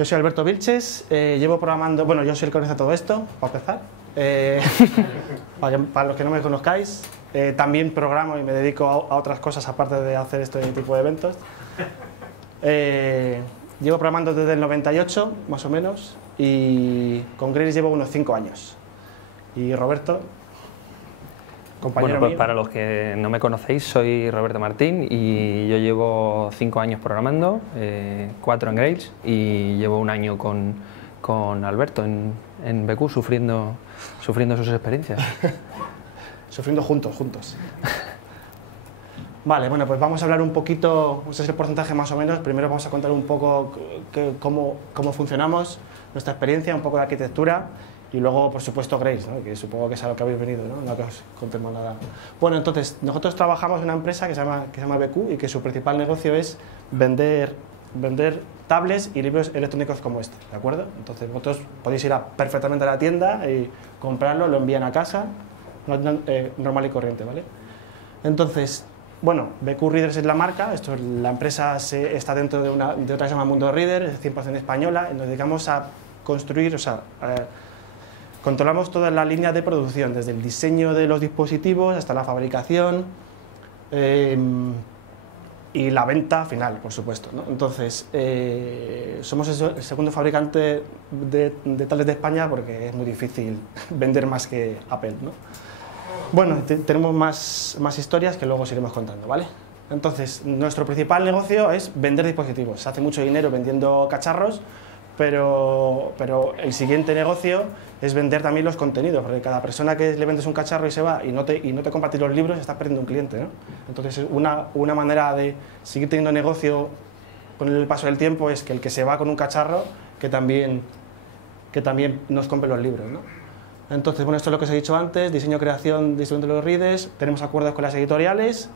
Yo soy Alberto Vilches, llevo programando, bueno, yo soy el que organiza todo esto, para empezar. Para los que no me conozcáis, también programo y me dedico a otras cosas aparte de hacer este tipo de eventos. Llevo programando desde el 98, más o menos, y con Grails llevo unos 5 años. Y Roberto, compañero bueno, pues mío. Para los que no me conocéis, soy Roberto Martín y yo llevo 5 años programando, 4 en Grails, y llevo un año con Alberto en BQ sufriendo sus experiencias. Sufriendo juntos. Vale, bueno, pues vamos a hablar un poquito, ese es el porcentaje más o menos. Primero vamos a contar un poco cómo funcionamos, nuestra experiencia, un poco de arquitectura, y luego, por supuesto, Grails, ¿no? Que supongo que es a lo que habéis venido, ¿no? No que os contemos nada. Bueno, entonces, nosotros trabajamos en una empresa que se llama BQ y que su principal negocio es vender tablets y libros electrónicos como este, ¿de acuerdo? Entonces, vosotros podéis ir perfectamente a la tienda y comprarlo, lo envían a casa, normal y corriente, ¿vale? Entonces, bueno, BQ Readers es la marca, la empresa está dentro de otra que se llama Mundo Reader, es 100% española, y nos dedicamos a construir, controlamos toda la línea de producción, desde el diseño de los dispositivos hasta la fabricación y la venta final, por supuesto, ¿no? Entonces, somos el segundo fabricante de tablets de España porque es muy difícil vender más que Apple, ¿no? Bueno, tenemos más historias que luego os iremos contando, ¿vale? Entonces, nuestro principal negocio es vender dispositivos. Se hace mucho dinero vendiendo cacharros, pero el siguiente negocio es vender también los contenidos, porque cada persona que le vendes un cacharro y se va y no te compra los libros, estás perdiendo un cliente, ¿no? Entonces, una manera de seguir teniendo negocio con el paso del tiempo es que el que se va con un cacharro, que también nos compre los libros, ¿no? Entonces, bueno, esto es lo que os he dicho antes: diseño, creación, distribución de los readers, tenemos acuerdos con las editoriales,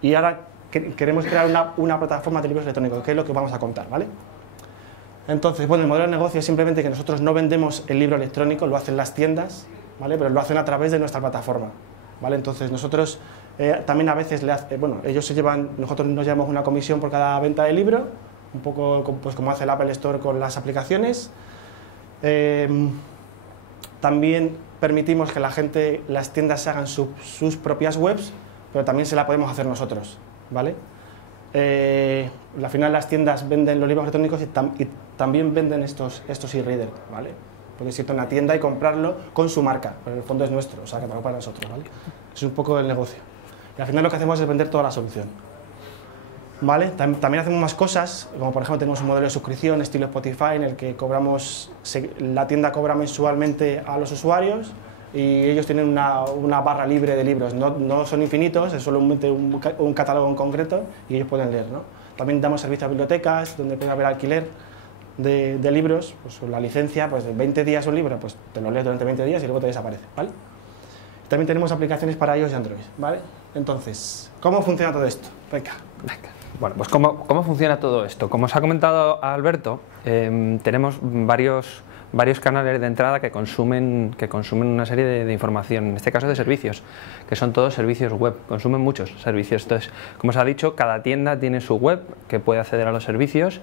y ahora queremos crear una plataforma de libros electrónicos, que es lo que vamos a contar, ¿vale? Entonces, bueno, el modelo de negocio es simplemente que nosotros no vendemos el libro electrónico, lo hacen las tiendas, ¿vale? Pero lo hacen a través de nuestra plataforma, ¿vale? Entonces, nosotros también a veces nosotros nos llevamos una comisión por cada venta de libro, un poco pues como hace el Apple Store con las aplicaciones. También permitimos que las tiendas se hagan sus propias webs, pero también se la podemos hacer nosotros, ¿vale? Al final las tiendas venden los libros electrónicos y también venden estos e-readers, ¿vale? Puedes irte a una tienda y comprarlo con su marca, pero en el fondo es nuestro, o sea, que trabaja para nosotros, ¿vale? Es un poco el negocio. Y al final lo que hacemos es vender toda la solución, ¿vale? También hacemos más cosas, como por ejemplo tenemos un modelo de suscripción estilo Spotify en el que la tienda cobra mensualmente a los usuarios y ellos tienen una barra libre de libros, no son infinitos, es solamente un catálogo en concreto y ellos pueden leer, ¿no? También damos servicio a bibliotecas donde puede haber alquiler de libros, pues la licencia, pues de 20 días un libro, pues te lo lees durante 20 días y luego te desaparece, ¿vale? También tenemos aplicaciones para iOS y Android, ¿vale? Entonces, ¿cómo funciona todo esto? Venga. Bueno, pues ¿cómo funciona todo esto? Como os ha comentado Alberto, tenemos varios canales de entrada que consumen una serie de información, en este caso de servicios, que son todos servicios web, consumen muchos servicios. Entonces, como os ha dicho, cada tienda tiene su web que puede acceder a los servicios.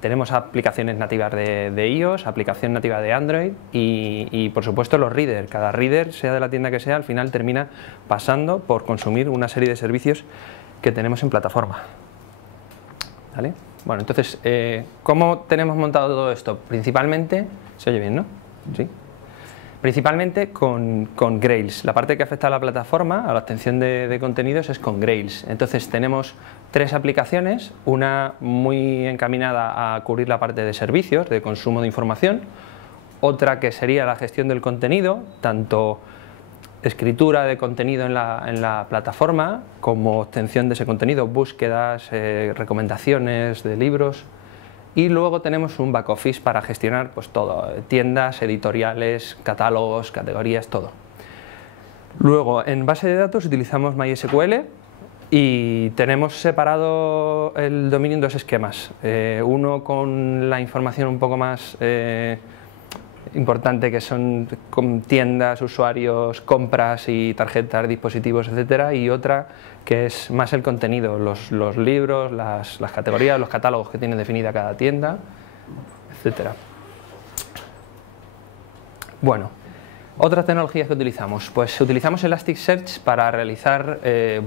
Tenemos aplicaciones nativas de iOS, aplicación nativa de Android y por supuesto los readers. Cada reader, sea de la tienda que sea, al final termina pasando por consumir una serie de servicios que tenemos en plataforma, ¿vale? Bueno, entonces, ¿cómo tenemos montado todo esto? Principalmente, se oye bien, ¿no? Sí. Principalmente con Grails. La parte que afecta a la plataforma, a la obtención de contenidos, es con Grails. Entonces tenemos 3 aplicaciones, una muy encaminada a cubrir la parte de servicios, de consumo de información, otra que sería la gestión del contenido, tanto escritura de contenido en la plataforma como obtención de ese contenido, búsquedas, recomendaciones de libros. Y luego tenemos un back office para gestionar pues todo, tiendas, editoriales, catálogos, categorías, todo. Luego, en base de datos utilizamos MySQL y tenemos separado el dominio en 2 esquemas. Uno con la información un poco más importante, que son tiendas, usuarios, compras y tarjetas, dispositivos, etcétera, y otra que es más el contenido, los libros, las categorías, los catálogos que tiene definida cada tienda etcétera. Bueno, otras tecnologías que utilizamos, pues utilizamos Elasticsearch para realizar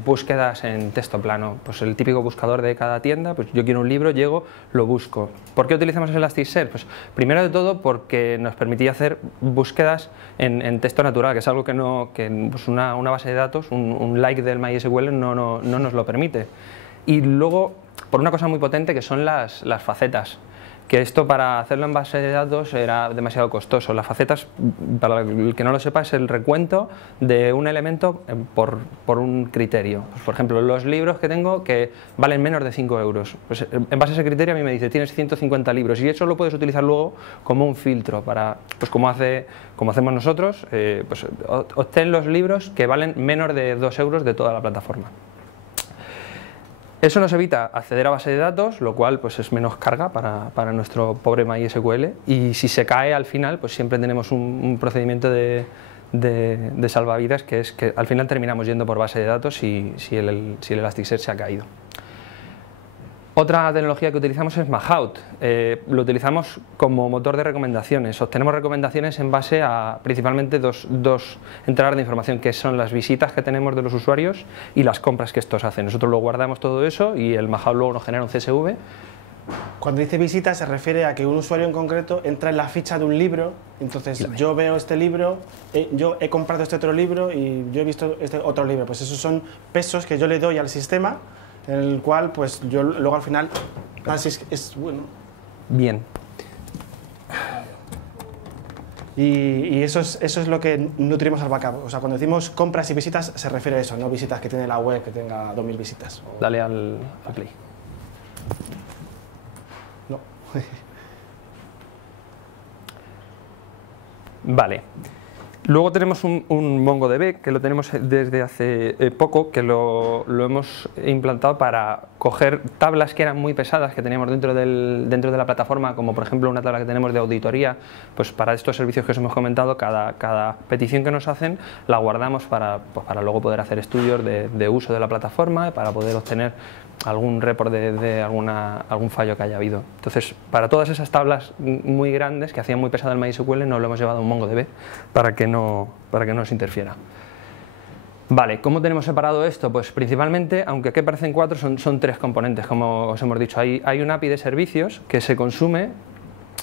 búsquedas en texto plano. Pues el típico buscador de cada tienda, pues yo quiero un libro, llego, lo busco. ¿Por qué utilizamos Elasticsearch? Pues primero de todo porque nos permitía hacer búsquedas en texto natural, que es algo que pues una base de datos, un like del MySQL no nos lo permite. Y luego, por una cosa muy potente que son las facetas. Que esto para hacerlo en base de datos era demasiado costoso. Las facetas, para el que no lo sepa, es el recuento de un elemento por un criterio. Pues, por ejemplo, los libros que tengo que valen menos de 5 euros. Pues, en base a ese criterio a mí me dice, tienes 150 libros y eso lo puedes utilizar luego como un filtro para, pues como hacemos nosotros, pues obtén los libros que valen menos de 2 euros de toda la plataforma. Eso nos evita acceder a base de datos, lo cual pues es menos carga para nuestro pobre MySQL, y si se cae al final pues siempre tenemos un procedimiento de salvavidas, que es que al final terminamos yendo por base de datos si el Elasticsearch se ha caído. Otra tecnología que utilizamos es Mahout. Lo utilizamos como motor de recomendaciones. Obtenemos recomendaciones en base a principalmente dos entradas de información, que son las visitas que tenemos de los usuarios y las compras que estos hacen. Nosotros lo guardamos todo eso y el Mahout luego nos genera un CSV. Cuando dice visita se refiere a que un usuario en concreto entra en la ficha de un libro, entonces yo veo este libro, yo he comprado este otro libro y yo he visto este otro libro. Pues esos son pesos que yo le doy al sistema, en el cual pues yo luego al final es bueno. Bien. Y eso es lo que nutrimos al backup. O sea, cuando decimos compras y visitas se refiere a eso, no visitas que tiene la web que tenga 2000 visitas. Dale al play. No. Vale. Luego tenemos un MongoDB que lo tenemos desde hace poco, que lo hemos implantado para coger tablas que eran muy pesadas que teníamos dentro de la plataforma, como por ejemplo una tabla que tenemos de auditoría. Pues para estos servicios que os hemos comentado, cada petición que nos hacen la guardamos para luego poder hacer estudios de uso de la plataforma, para poder obtener algún report de algún fallo que haya habido. Entonces, para todas esas tablas muy grandes que hacían muy pesado el MySQL, nos lo hemos llevado a un MongoDB para que no nos interfiera. Vale, ¿cómo tenemos separado esto? Pues principalmente, aunque aquí parecen 4, son 3 componentes, como os hemos dicho. Hay un API de servicios que se consume.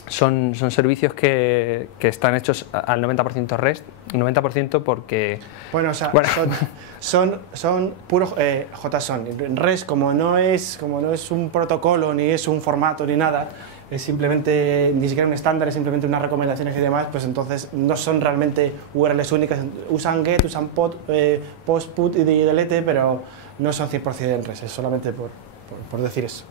Son servicios que están hechos al 90% REST, 90% porque... Bueno, o sea, son puros JSON. REST, como no es un protocolo, ni es un formato, ni nada, es simplemente, ni siquiera un estándar, es simplemente unas recomendaciones y demás, pues entonces no son realmente URLs únicas. Usan GET, usan POST, PUT y DELETE, pero no son 100% REST, es solamente por decir eso.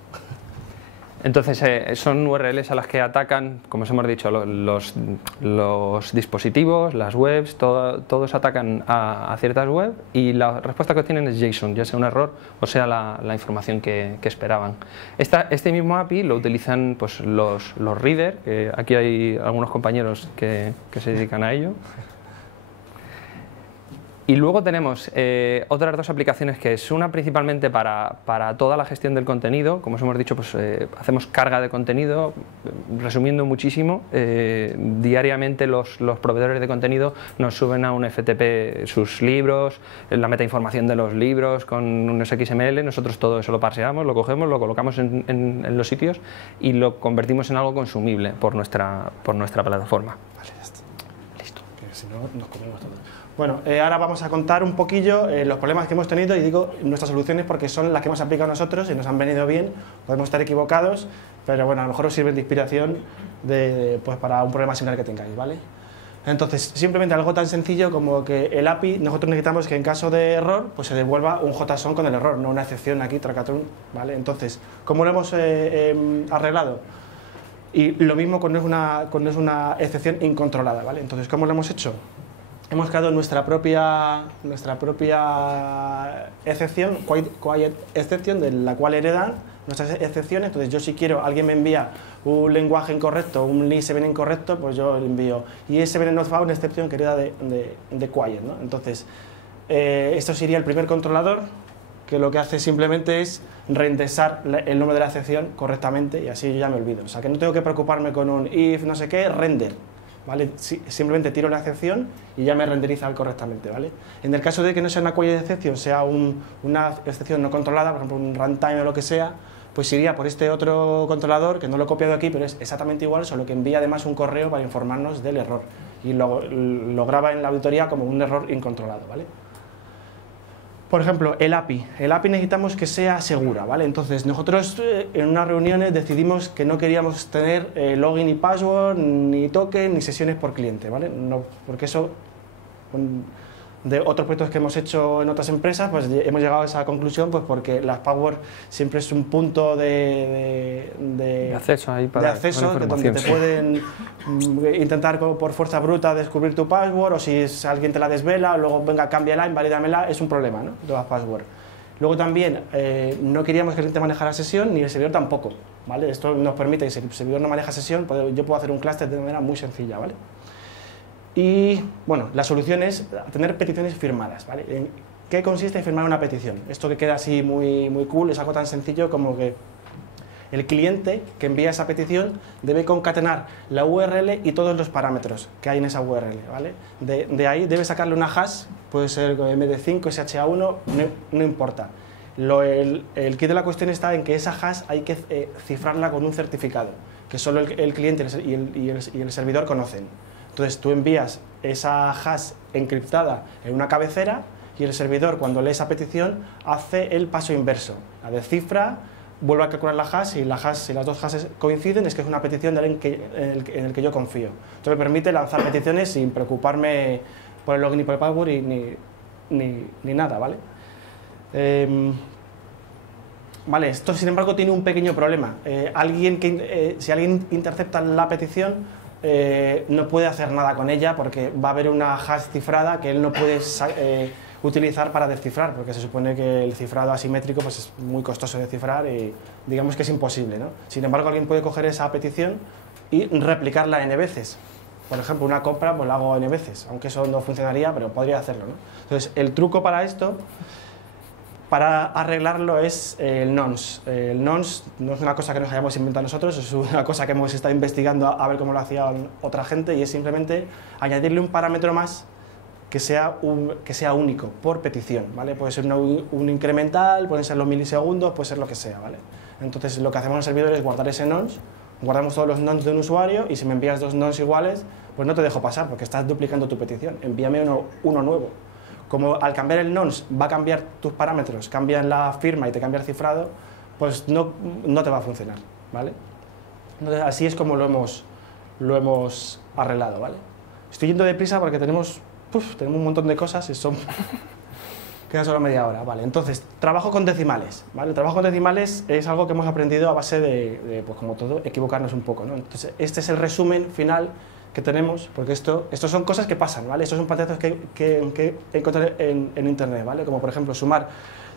Entonces son URLs a las que atacan, como os hemos dicho, los dispositivos, las webs, todos atacan a ciertas webs, y la respuesta que obtienen es JSON, ya sea un error o sea la información que esperaban. Este mismo API lo utilizan pues, los readers, que aquí hay algunos compañeros que se dedican a ello. Y luego tenemos otras 2 aplicaciones, que es una principalmente para toda la gestión del contenido. Como os hemos dicho, pues, hacemos carga de contenido. Resumiendo muchísimo, diariamente los proveedores de contenido nos suben a un FTP sus libros, la metainformación de los libros con unos XML. Nosotros todo eso lo parseamos, lo cogemos, lo colocamos en los sitios y lo convertimos en algo consumible por nuestra plataforma. Vale, ya está. Listo. Que si no, nos comemos todo. Bueno, ahora vamos a contar un poquillo los problemas que hemos tenido, y digo nuestras soluciones porque son las que hemos aplicado nosotros y nos han venido bien. Podemos estar equivocados, pero bueno, a lo mejor os sirven de inspiración pues para un problema similar que tengáis, ¿vale? Entonces, simplemente algo tan sencillo como que el API, nosotros necesitamos que en caso de error, pues se devuelva un JSON con el error, no una excepción aquí, tracatrun, ¿vale? Entonces, ¿cómo lo hemos arreglado? Y lo mismo cuando es una excepción incontrolada, ¿vale? Entonces, ¿cómo lo hemos hecho? Hemos creado nuestra propia excepción, quiet exception, de la cual heredan nuestras excepciones. Entonces yo, si quiero, alguien me envía un lenguaje incorrecto, un list7 incorrecto, pues yo le envío ESBN not found, una excepción que hereda de quiet, ¿no? Entonces esto sería el primer controlador que lo que hace simplemente es reindexar el nombre de la excepción correctamente y así yo ya me olvido. O sea, que no tengo que preocuparme con un if no sé qué, render, ¿vale? Simplemente tiro la excepción y ya me renderiza correctamente, ¿vale? En el caso de que no sea una query de excepción, sea una excepción no controlada, por ejemplo un runtime o lo que sea, pues iría por este otro controlador, que no lo he copiado aquí, pero es exactamente igual, solo que envía además un correo para informarnos del error y lo graba en la auditoría como un error incontrolado, ¿vale? Por ejemplo, el API. El API necesitamos que sea segura, ¿vale? Entonces, nosotros en unas reuniones decidimos que no queríamos tener login y password, ni token, ni sesiones por cliente, ¿vale? No, porque eso, de otros proyectos que hemos hecho en otras empresas, pues hemos llegado a esa conclusión, pues porque las password siempre es un punto de acceso ahí para donde te pueden intentar por fuerza bruta descubrir tu password, o si alguien te la desvela, luego venga, cámbiala, invalídamela, es un problema, ¿no? De las password. Luego también no queríamos que el cliente manejara sesión, ni el servidor tampoco, ¿vale? Esto nos permite que si el servidor no maneja sesión, yo puedo hacer un cluster de manera muy sencilla, ¿vale? Y bueno, la solución es tener peticiones firmadas, ¿vale? ¿En qué consiste en firmar una petición? Esto que queda así muy cool es algo tan sencillo como que el cliente que envía esa petición debe concatenar la URL y todos los parámetros que hay en esa URL, ¿vale? De ahí debe sacarle una hash, puede ser MD5, SHA1, no importa. El kit de la cuestión está en que esa hash hay que cifrarla con un certificado, que solo el cliente y el servidor conocen. Entonces tú envías esa hash encriptada en una cabecera y el servidor, cuando lee esa petición, hace el paso inverso, la descifra, vuelve a calcular la hash y si las dos hashes coinciden es que es una petición en el que yo confío. Esto me permite lanzar peticiones sin preocuparme por el login y por el password ni nada, ¿vale? Vale, esto sin embargo tiene un pequeño problema. Si alguien intercepta la petición, no puede hacer nada con ella porque va a haber una hash cifrada que él no puede utilizar para descifrar, porque se supone que el cifrado asimétrico pues es muy costoso de cifrar y digamos que es imposible, ¿no? Sin embargo, alguien puede coger esa petición y replicarla n veces. Por ejemplo, una compra pues la hago n veces, aunque eso no funcionaría, pero podría hacerlo, ¿no? Entonces, el truco para esto, para arreglarlo, es el nonce. El nonce no es una cosa que nos hayamos inventado nosotros, es una cosa que hemos estado investigando a ver cómo lo hacía otra gente, y es simplemente añadirle un parámetro más que sea único por petición, ¿vale? Puede ser un incremental, pueden ser los milisegundos, puede ser lo que sea, ¿vale? Entonces lo que hacemos en el servidor es guardar ese nonce, guardamos todos los nonce de un usuario y si me envías dos nonce iguales, pues no te dejo pasar porque estás duplicando tu petición, envíame uno nuevo. Como al cambiar el nonce va a cambiar tus parámetros, cambian la firma y te cambia el cifrado, pues no te va a funcionar, ¿vale? Entonces así es como lo hemos arreglado, ¿vale? Estoy yendo deprisa porque tenemos un montón de cosas y queda solo media hora, ¿vale? Entonces, trabajo con decimales, ¿vale? El trabajo con decimales es algo que hemos aprendido a base de pues como todo, equivocarnos un poco, ¿no? Entonces, este es el resumen final que tenemos, porque esto son cosas que pasan, ¿vale? Estos son patazos que encontré en internet, ¿vale? Como por ejemplo, sumar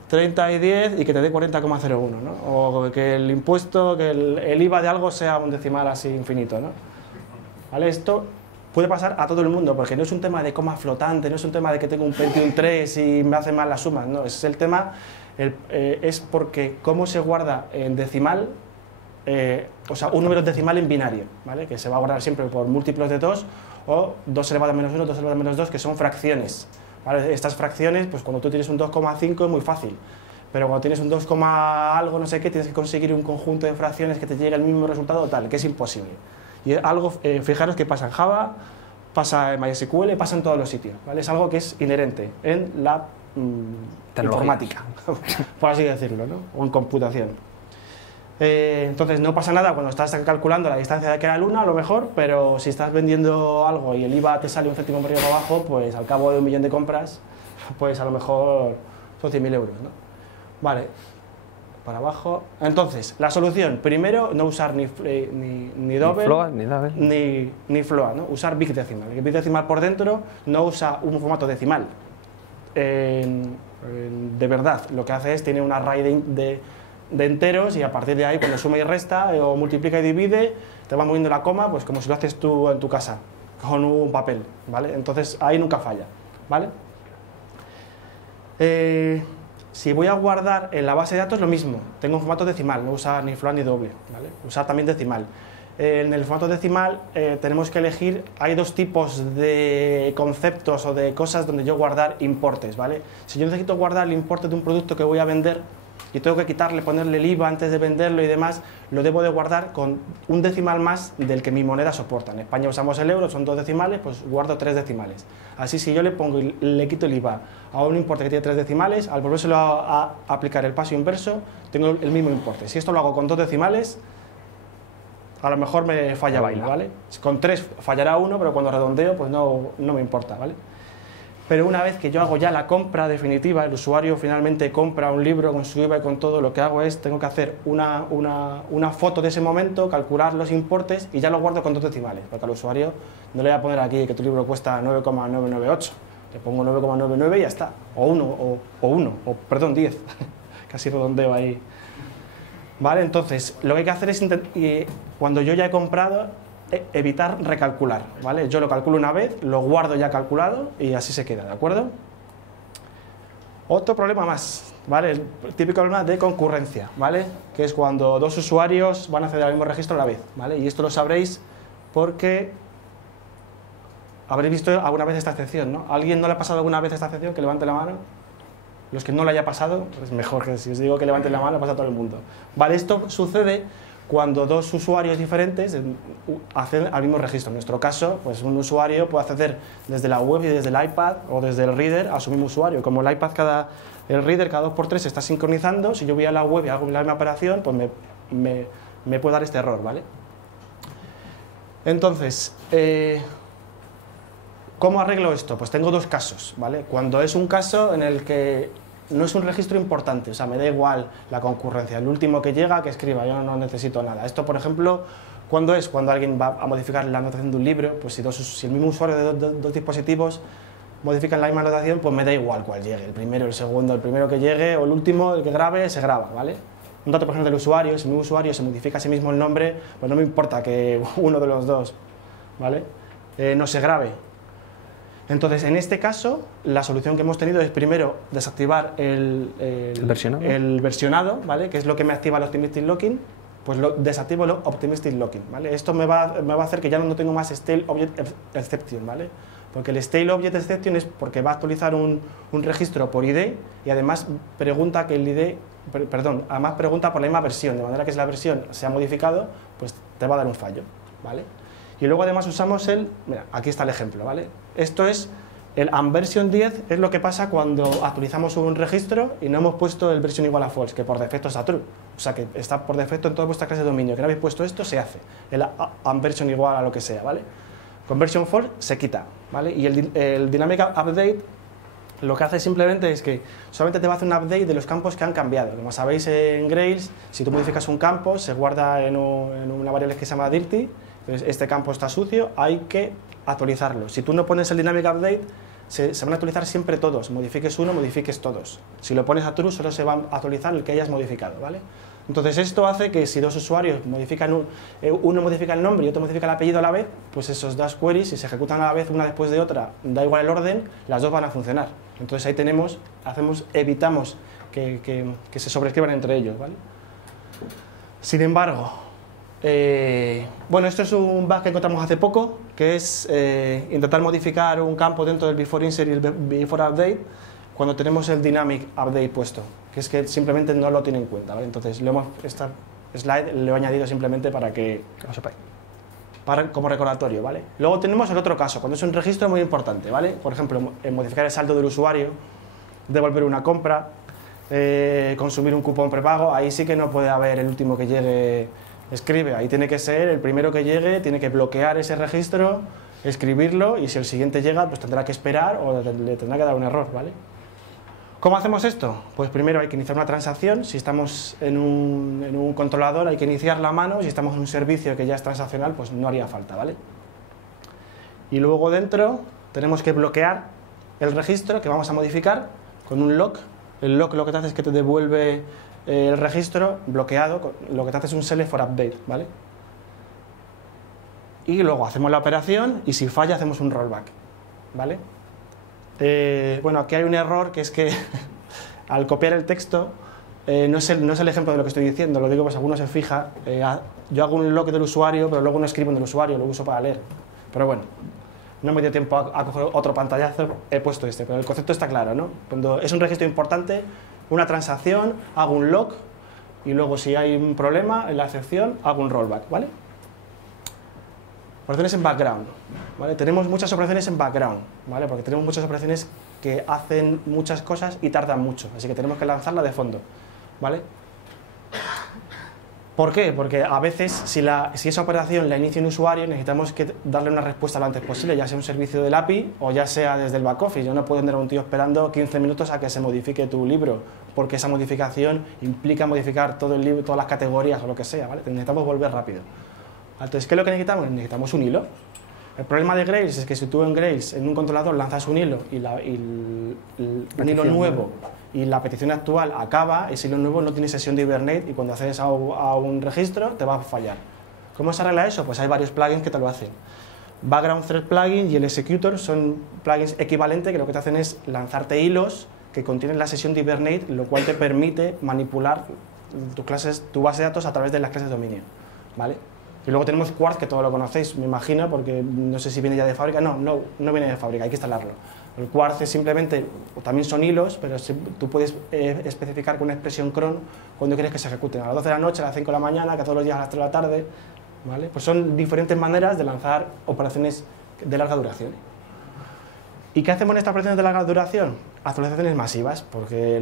30 y 10 y que te dé 40,01, ¿no? O que el impuesto, que el IVA de algo sea un decimal así infinito, ¿no? ¿Vale? Esto puede pasar a todo el mundo, porque no es un tema de coma flotante, no es un tema de que tengo un 21,3 y me hace mal las sumas, no, es el tema, es porque cómo se guarda en decimal, o sea, un número decimal en binario, ¿vale? Que se va a guardar siempre por múltiplos de 2 o 2 elevado a menos 1, 2 elevado a menos 2, que son fracciones, ¿vale? Estas fracciones, pues cuando tú tienes un 2,5 es muy fácil, pero cuando tienes un 2, algo, no sé qué, tienes que conseguir un conjunto de fracciones que te llegue al mismo resultado tal, que es imposible. Y es algo, fijaros que pasa en Java, pasa en MySQL, pasa en todos los sitios, ¿vale? Es algo que es inherente en la informática, por así decirlo, ¿no? O en computación. Entonces no pasa nada cuando estás calculando la distancia de aquí a la Luna, a lo mejor, pero si estás vendiendo algo y el IVA te sale un céntimo por arriba o abajo, pues al cabo de 1 millón de compras, pues a lo mejor son 100.000 euros, ¿no? Vale. Para abajo. Entonces, la solución, primero, no usar ni double, ni float, ¿no? Usar big decimal. El big decimal por dentro no usa un formato decimal. De verdad, lo que hace es, tiene un array de enteros y a partir de ahí, cuando suma y resta o multiplica y divide, te va moviendo la coma, pues como si lo haces tú en tu casa, con un papel, ¿vale? Entonces, ahí nunca falla, ¿vale? Si voy a guardar en la base de datos, lo mismo. Tengo un formato decimal, no usar ni float ni doble, ¿vale? Usar también decimal. En el formato decimal tenemos que elegir, hay dos tipos de conceptos o de cosas donde yo guardar importes, ¿vale? Si yo necesito guardar el importe de un producto que voy a vender y tengo que quitarle, ponerle el IVA antes de venderlo y demás, lo debo de guardar con un decimal más del que mi moneda soporta. En España usamos el euro, son 2 decimales, pues guardo 3 decimales. Así, si yo le pongo y le quito el IVA a un importe que tiene 3 decimales, al volvérselo a aplicar el paso inverso, tengo el mismo importe. Si esto lo hago con 2 decimales, a lo mejor me falla baila, ¿vale? Con 3 fallará uno, pero cuando redondeo, pues no me importa, ¿vale? Pero una vez que yo hago ya la compra definitiva, el usuario finalmente compra un libro con su IVA y con todo, lo que hago es, tengo que hacer una foto de ese momento, calcular los importes y ya lo guardo con 2 decimales, porque al usuario no le voy a poner aquí que tu libro cuesta 9,998, le pongo 9,99 y ya está, o perdón, 10, casi redondeo ahí. Vale, entonces, lo que hay que hacer es, cuando yo ya he comprado, evitar recalcular, ¿vale? Yo lo calculo una vez, lo guardo ya calculado y así se queda, ¿de acuerdo? Otro problema más, ¿vale? El típico problema de concurrencia, ¿vale? Que es cuando 2 usuarios van a acceder al mismo registro a la vez, ¿vale? Y esto lo sabréis porque habréis visto alguna vez esta excepción, ¿no? ¿A alguien no le ha pasado alguna vez esta excepción? Que levante la mano. Los que no le haya pasado, pues mejor que si os digo que levanten la mano, pasa a todo el mundo. Vale, esto sucede cuando 2 usuarios diferentes acceden al mismo registro. En nuestro caso, pues un usuario puede acceder desde la web y desde el iPad o desde el reader a su mismo usuario. Como el iPad, el reader cada 2x3 se está sincronizando, si yo voy a la web y hago la misma operación, pues me puede dar este error, ¿vale? Entonces, ¿cómo arreglo esto? Pues tengo 2 casos, ¿vale? Cuando es un caso en el que no es un registro importante, o sea, me da igual la concurrencia, el último que llega, que escriba, yo no necesito nada. Esto, por ejemplo, ¿cuándo es? Cuando alguien va a modificar la anotación de un libro, pues si el mismo usuario de dos dispositivos modifican la misma anotación, pues me da igual cuál llegue, el primero, el segundo, el primero que llegue o el último, el que grabe, se graba, ¿vale? Un dato, por ejemplo, del usuario, si el mismo usuario se modifica a sí mismo el nombre, pues no me importa que uno de los dos, ¿vale? No se grabe. Entonces, en este caso, la solución que hemos tenido es primero desactivar el versionado, ¿vale? Que es lo que me activa el Optimistic Locking, pues desactivo el Optimistic Locking, ¿vale? Esto me va a hacer que ya no tengo más Stale Object Exception, ¿vale? Porque el Stale Object Exception es porque va a actualizar un registro por ID y además pregunta que el ID, además pregunta por la misma versión, de manera que si la versión se ha modificado, pues te va a dar un fallo, ¿vale? Y luego además usamos mira, aquí está el ejemplo, ¿vale? Esto es el unversion 10, es lo que pasa cuando actualizamos un registro y no hemos puesto el version igual a false, que por defecto está true. O sea, que está por defecto en toda vuestra clase de dominio, que no habéis puesto esto, se hace. El unversion igual a lo que sea, ¿vale? Con version false se quita, ¿vale? Y el dynamic update lo que hace simplemente es que solamente te va a hacer un update de los campos que han cambiado. Como sabéis en Grails, si tú modificas un campo, se guarda en una variable que se llama dirty. Entonces, este campo está sucio, hay que actualizarlo. Si tú no pones el dynamic update, se van a actualizar siempre todos. Modifiques uno, modifiques todos. Si lo pones a true, solo se va a actualizar el que hayas modificado, ¿vale? Entonces, esto hace que si 2 usuarios modifican uno modifica el nombre y otro modifica el apellido a la vez, pues esos 2 queries, si se ejecutan a la vez una después de otra, da igual el orden, las 2 van a funcionar. Entonces, ahí evitamos que se sobreescriban entre ellos, ¿vale? Sin embargo, bueno, esto es un bug que encontramos hace poco, que es intentar modificar un campo dentro del before insert y el before update cuando tenemos el dynamic update puesto, que es que simplemente no lo tiene en cuenta, ¿vale? Entonces, esta slide lo he añadido simplemente para que lo sepáis, como recordatorio, ¿vale? Luego tenemos el otro caso, cuando es un registro muy importante, ¿vale? Por ejemplo, modificar el saldo del usuario, devolver una compra, consumir un cupón prepago, ahí sí que no puede haber el último que llegue escribe, ahí tiene que ser el primero que llegue, tiene que bloquear ese registro, escribirlo y si el siguiente llega pues tendrá que esperar o le tendrá que dar un error, ¿vale? ¿Cómo hacemos esto? Pues primero hay que iniciar una transacción, si estamos en un controlador hay que iniciarla a mano, si estamos en un servicio que ya es transaccional pues no haría falta, ¿vale? Y luego dentro tenemos que bloquear el registro que vamos a modificar con un lock. El lock lo que te hace es que te devuelve el registro bloqueado, lo que te hace es un select for update, ¿vale? Y luego hacemos la operación y si falla hacemos un rollback, ¿vale? Bueno, aquí hay un error que es que al copiar el texto, no es el ejemplo de lo que estoy diciendo, lo digo pues alguno se fija, yo hago un log del usuario, pero luego no escribo en el usuario, lo uso para leer. Pero bueno, no me dio tiempo a coger otro pantallazo, he puesto este, pero el concepto está claro, ¿no? Cuando es un registro importante, una transacción, hago un log, y luego si hay un problema en la excepción, hago un rollback, ¿vale? Operaciones en background, ¿vale? Tenemos muchas operaciones en background, ¿vale? Porque tenemos muchas operaciones que hacen muchas cosas y tardan mucho, así que tenemos que lanzarla de fondo, ¿vale? ¿Por qué? Porque a veces si esa operación la inicia un usuario necesitamos que darle una respuesta lo antes posible, ya sea un servicio del API o ya sea desde el back office. Yo no puedo tener a un tío esperando 15 minutos a que se modifique tu libro, porque esa modificación implica modificar todo el libro, todas las categorías o lo que sea, ¿vale? Necesitamos volver rápido. Entonces, ¿qué es lo que necesitamos? Necesitamos un hilo. El problema de Grails es que si tú en Grails, en un controlador, lanzas un hilo y un hilo nuevo y la petición actual acaba, ese hilo nuevo no tiene sesión de Hibernate y cuando accedes a un registro te va a fallar. ¿Cómo se arregla eso? Pues hay varios plugins que te lo hacen. Background Thread Plugin y el Executor son plugins equivalentes que lo que te hacen es lanzarte hilos que contienen la sesión de Hibernate, lo cual te permite manipular tu base de datos a través de las clases de dominio, ¿vale? Y luego tenemos Quartz, que todo lo conocéis, me imagino, porque no sé si viene ya de fábrica. No viene de fábrica, hay que instalarlo. El Quartz es simplemente, también son hilos, pero tú puedes especificar con una expresión cron cuando quieres que se ejecuten. A las 12 de la noche, a las 5 de la mañana, que todos los días a las 3 de la tarde, ¿vale? Pues son diferentes maneras de lanzar operaciones de larga duración. ¿Y qué hacemos en estas operaciones de larga duración? Actualizaciones masivas, porque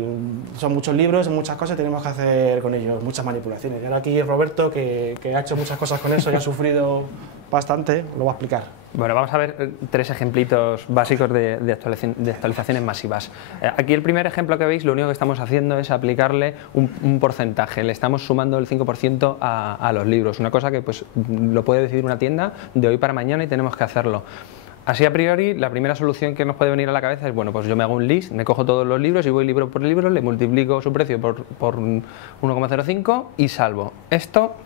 son muchos libros, muchas cosas, tenemos que hacer con ellos muchas manipulaciones. Y ahora aquí Roberto, que ha hecho muchas cosas con eso y ha sufrido bastante, lo va a explicar. Bueno, vamos a ver 3 ejemplitos básicos de actualizaciones masivas. Aquí el primer ejemplo que veis, lo único que estamos haciendo es aplicarle un porcentaje, le estamos sumando el 5% a los libros, una cosa que pues lo puede decidir una tienda de hoy para mañana y tenemos que hacerlo. Así a priori, la primera solución que nos puede venir a la cabeza es, bueno, pues yo me hago un list, me cojo todos los libros y voy libro por libro, le multiplico su precio por 1,05 y salvo. Esto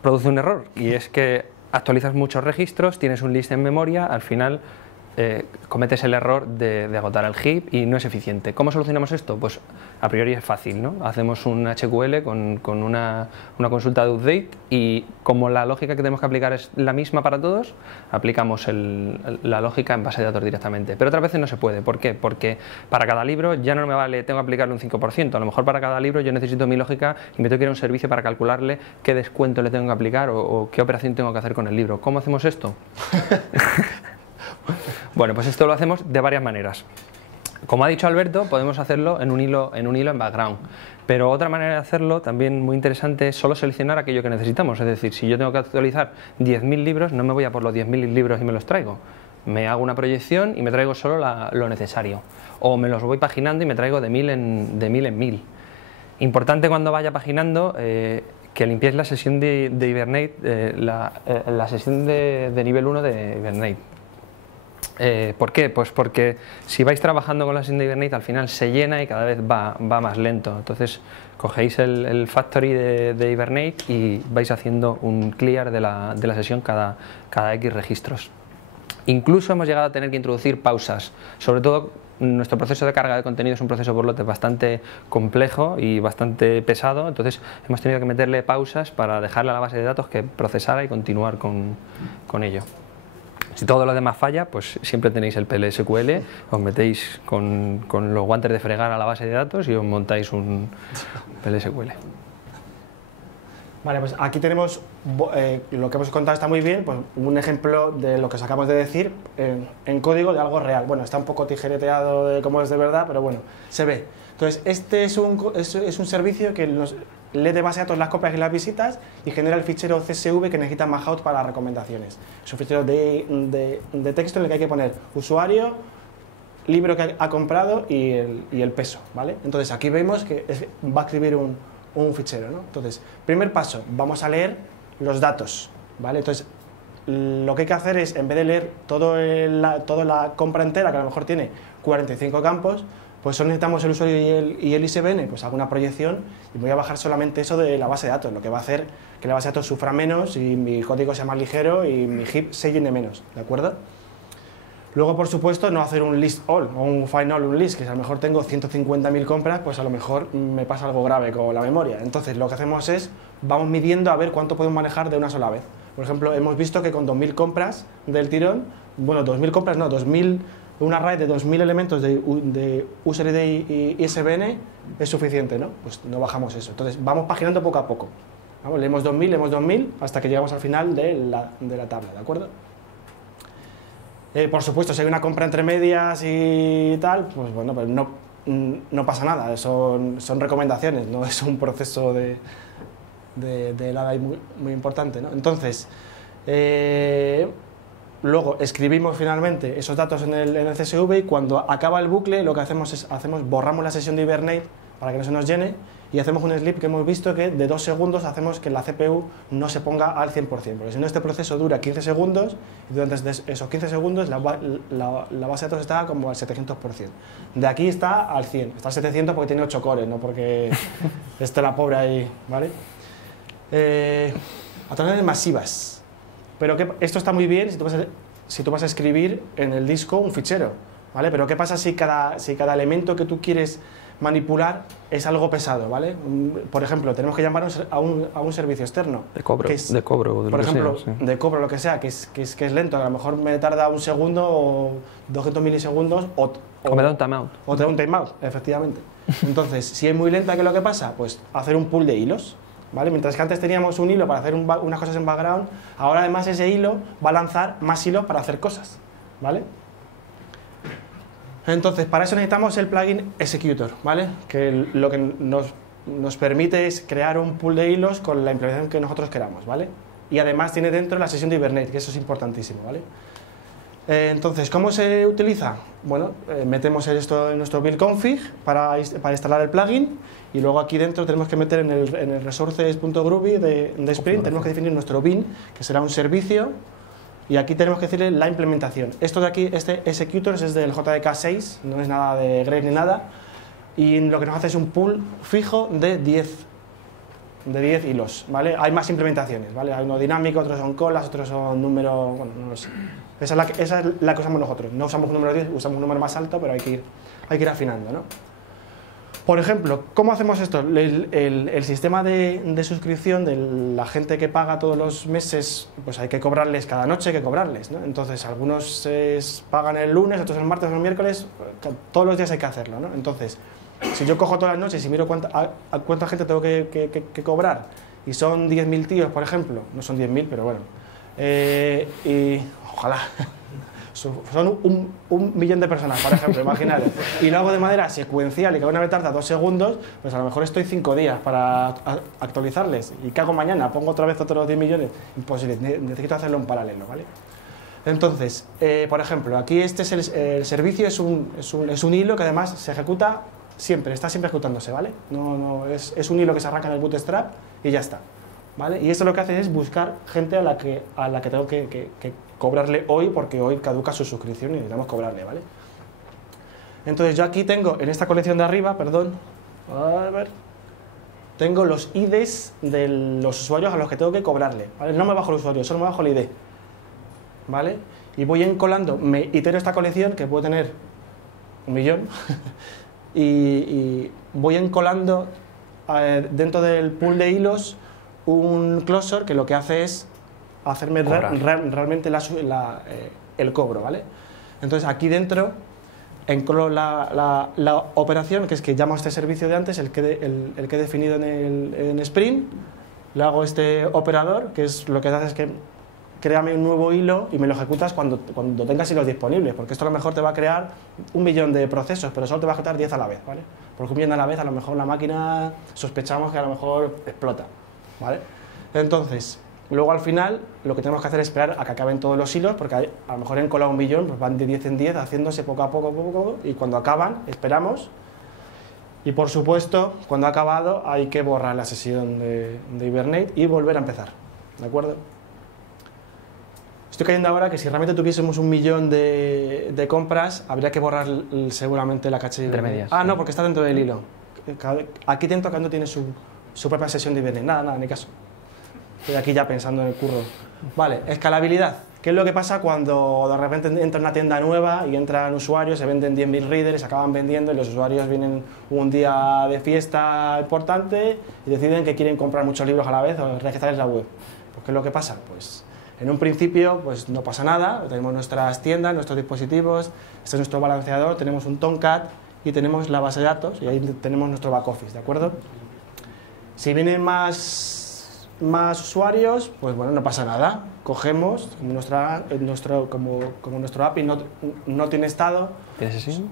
produce un error y es que actualizas muchos registros, tienes un list en memoria, al final cometes el error de agotar el heap y no es eficiente. ¿Cómo solucionamos esto? Pues a priori es fácil, ¿no? Hacemos un HQL con una consulta de update y como la lógica que tenemos que aplicar es la misma para todos, aplicamos la lógica en base de datos directamente. Pero otras veces no se puede. ¿Por qué? Porque para cada libro ya no me vale, tengo que aplicarle un 5%. A lo mejor para cada libro yo necesito mi lógica y me tengo que ir a un servicio para calcularle qué descuento le tengo que aplicar o qué operación tengo que hacer con el libro. ¿Cómo hacemos esto? Bueno, pues esto lo hacemos de varias maneras. Como ha dicho Alberto, podemos hacerlo en un hilo en background, pero otra manera de hacerlo, también muy interesante, es solo seleccionar aquello que necesitamos. Es decir, si yo tengo que actualizar 10.000 libros, no me voy a por los 10.000 libros y me los traigo. Me hago una proyección y me traigo solo lo necesario. O me los voy paginando y me traigo de 1000 en 1000. Importante cuando vaya paginando que limpiéis la sesión de Hibernate, la sesión de nivel 1 de Hibernate. ¿Por qué? Pues porque si vais trabajando con la sesión de Hibernate al final se llena y cada vez va más lento. Entonces cogéis el factory de Hibernate y vais haciendo un clear de la sesión cada X registros. Incluso hemos llegado a tener que introducir pausas, sobre todo nuestro proceso de carga de contenido es un proceso por lotes bastante complejo y bastante pesado, entonces hemos tenido que meterle pausas para dejarle a la base de datos que procesara y continuar con ello. Si todo lo demás falla, pues siempre tenéis el PLSQL, os metéis con los guantes de fregar a la base de datos y os montáis un PLSQL. Vale, pues aquí tenemos lo que hemos contado está muy bien, pues un ejemplo de lo que os acabamos de decir en código de algo real. Bueno, está un poco tijereteado de cómo es de verdad, pero bueno, se ve. Entonces, este es un servicio que lee de base de datos las copias y las visitas y genera el fichero CSV que necesita Mahout para las recomendaciones. Es un fichero de texto en el que hay que poner usuario, libro que ha comprado y el peso, ¿vale? Entonces, aquí vemos que va a escribir un fichero, ¿no? Entonces, primer paso, vamos a leer los datos, ¿vale? Entonces, lo que hay que hacer es, en vez de leer toda la compra entera, que a lo mejor tiene 45 campos, pues solo necesitamos el usuario y el ISBN, pues hago una proyección y voy a bajar solamente eso de la base de datos, lo que va a hacer que la base de datos sufra menos y mi código sea más ligero y mi heap se llene menos, ¿de acuerdo? Luego, por supuesto, no hacer un list all o un find all, un list, que si a lo mejor tengo 150.000 compras, pues a lo mejor me pasa algo grave con la memoria. Entonces, lo que hacemos es, vamos midiendo a ver cuánto podemos manejar de una sola vez. Por ejemplo, hemos visto que con 2.000 compras del tirón, bueno, 2.000 compras no, 2.000, un array de 2.000 elementos de user ID y ISBN es suficiente, ¿no? Pues no bajamos eso. Entonces, vamos paginando poco a poco. Vamos, leemos 2.000, hasta que llegamos al final de la tabla, ¿de acuerdo? Por supuesto, si hay una compra entre medias y tal, pues bueno, pues no pasa nada, son recomendaciones, no es un proceso de LADA muy importante, ¿no? Entonces, luego escribimos finalmente esos datos en el CSV y cuando acaba el bucle lo que hacemos es borramos la sesión de Hibernate para que no se nos llene y hacemos un sleep que hemos visto que de 2 segundos hacemos que la CPU no se ponga al 100%, porque si no este proceso dura 15 segundos y durante esos 15 segundos la base de datos está como al 700%. De aquí está al 100, está al 700 porque tiene 8 cores, no porque esté la pobre ahí, ¿vale? A través de masivas, pero esto está muy bien si tú vas a escribir en el disco un fichero, ¿vale? Pero ¿qué pasa si cada elemento que tú quieres manipular es algo pesado, ¿vale? Por ejemplo, tenemos que llamar a un servicio externo. De cobro, por ejemplo, de cobro, lo que sea, que es lento, a lo mejor me tarda un segundo o 200 milisegundos o me da un timeout. O te da un timeout, efectivamente. Entonces, si es muy lenta, ¿qué es lo que pasa? Pues hacer un pool de hilos, ¿vale? Mientras que antes teníamos un hilo para hacer unas cosas en background, ahora además ese hilo va a lanzar más hilos para hacer cosas, ¿vale? Entonces, para eso necesitamos el plugin Executor, ¿vale? Que lo que nos permite es crear un pool de hilos con la implementación que nosotros queramos, ¿vale? Y además tiene dentro la sesión de Hibernate, que eso es importantísimo, ¿vale? Entonces, ¿cómo se utiliza? Bueno, metemos esto en nuestro build config para instalar el plugin y luego aquí dentro tenemos que meter en el resources.groovy de Spring, tenemos que definir nuestro bin, que será un servicio. Y aquí tenemos que decirle la implementación. Esto de aquí, este executor es del JDK 6, no es nada de Grape ni nada. Y lo que nos hace es un pool fijo de 10 hilos, ¿vale? Hay más implementaciones, ¿vale? Hay uno dinámico, otros son colas, otros son números, bueno, no lo sé. Esa es la que usamos nosotros. No usamos un número 10, usamos un número más alto, pero hay que ir afinando, ¿no? Por ejemplo, ¿cómo hacemos esto? El sistema de suscripción de la gente que paga todos los meses, pues hay que cobrarles cada noche, hay que cobrarles, ¿no? Entonces, algunos pagan el lunes, otros el martes o el miércoles, todos los días hay que hacerlo, ¿no? Entonces, si yo cojo todas las noches y miro a cuánta gente tengo que cobrar, y son 10.000 tíos, por ejemplo, no son 10.000, pero bueno, y ojalá... Son un millón de personas, por ejemplo, imaginaros. Y lo hago de manera secuencial y cada una me tarda 2 segundos, pues a lo mejor estoy 5 días para actualizarles. ¿Y qué hago mañana? ¿Pongo otra vez otros 10 millones? Imposible, necesito hacerlo en paralelo, ¿vale? Entonces, por ejemplo, aquí este es el servicio, es un hilo que además se ejecuta siempre, está siempre ejecutándose, ¿vale? Es un hilo que se arranca en el bootstrap y ya está, ¿vale? Y esto lo que hace es buscar gente a la que tengo que cobrarle hoy, porque hoy caduca su suscripción y necesitamos cobrarle, ¿vale? Entonces yo aquí tengo, en esta colección de arriba, perdón, a ver, tengo los IDs de los usuarios a los que tengo que cobrarle, ¿vale? No me bajo el usuario, solo me bajo el ID, ¿vale? Y voy encolando, me itero esta colección, que puede tener 1 millón, y voy encolando dentro del pool de hilos un closure que lo que hace es hacerme realmente el cobro, ¿vale? Entonces aquí dentro encolo la operación, que es que llamo a este servicio de antes, el que he definido en Spring, le hago este operador, que es lo que hace es que créame un nuevo hilo y me lo ejecutas cuando tengas hilos disponibles, porque esto a lo mejor te va a crear 1 millón de procesos, pero solo te va a ejecutar 10 a la vez, ¿vale? Porque 1 millón a la vez a lo mejor la máquina sospechamos que a lo mejor explota, ¿vale? Entonces, luego al final lo que tenemos que hacer es esperar a que acaben todos los hilos, porque a lo mejor en colado 1 millón, pues van de 10 en 10 haciéndose poco a poco, y cuando acaban, esperamos, y por supuesto, cuando ha acabado hay que borrar la sesión de Hibernate y volver a empezar, ¿de acuerdo? Estoy cayendo ahora que si realmente tuviésemos 1 millón de compras, habría que borrar seguramente la caché de Intermedias. Ah, no, porque está dentro del hilo. Aquí dentro cada uno tiene su propia sesión de Hibernate. Nada, ni caso. Estoy aquí ya pensando en el curro. Vale, escalabilidad. ¿Qué es lo que pasa cuando de repente entra una tienda nueva y entran usuarios, se venden 10.000 readers, se acaban vendiendo y los usuarios vienen un día de fiesta importante y deciden que quieren comprar muchos libros a la vez o registrarles la web? Pues, ¿qué es lo que pasa? Pues en un principio pues no pasa nada, tenemos nuestras tiendas, nuestros dispositivos, este es nuestro balanceador, tenemos un Tomcat y tenemos la base de datos y ahí tenemos nuestro back office, ¿de acuerdo? Si vienen más usuarios, pues bueno, no pasa nada. Cogemos como nuestro API no tiene estado,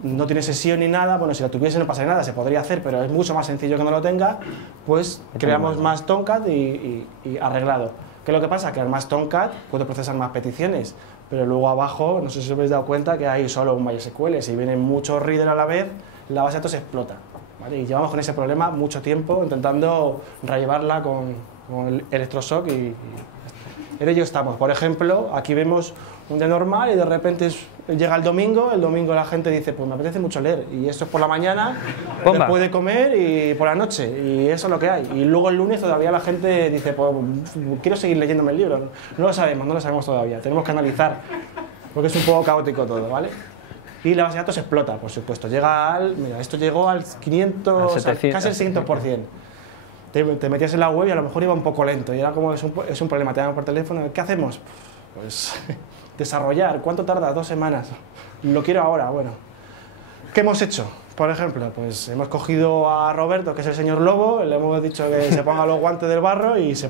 no tiene sesión ni nada. Bueno, si la tuviese no pasa nada, se podría hacer, pero es mucho más sencillo que no lo tenga. Pues creamos más Tomcat y arreglado. ¿Qué es lo que pasa? Que al más Tomcat puede procesar más peticiones, pero luego abajo, no sé si os habéis dado cuenta que hay solo un MySQL. Si vienen muchos readers a la vez, la base de datos explota, ¿vale? Y llevamos con ese problema mucho tiempo intentando rellevarla con el electroshock y en ello estamos. Por ejemplo, aquí vemos un día normal y de repente llega el domingo la gente dice, pues me apetece mucho leer, y esto es por la mañana, después de comer y por la noche, y eso es lo que hay. Y luego el lunes todavía la gente dice, pues quiero seguir leyéndome el libro. No lo sabemos todavía, tenemos que analizar, porque es un poco caótico todo, ¿vale? Y la base de datos explota, por supuesto. Mira, esto llegó al 500, casi el 600%. Te metías en la web y a lo mejor iba un poco lento y era como, es un problema, te llaman por teléfono, ¿qué hacemos? Pues desarrollar, ¿cuánto tarda? 2 semanas, lo quiero ahora. Bueno, ¿qué hemos hecho? Por ejemplo, pues hemos cogido a Roberto, que es el señor Lobo, le hemos dicho que se ponga los guantes del barro y esto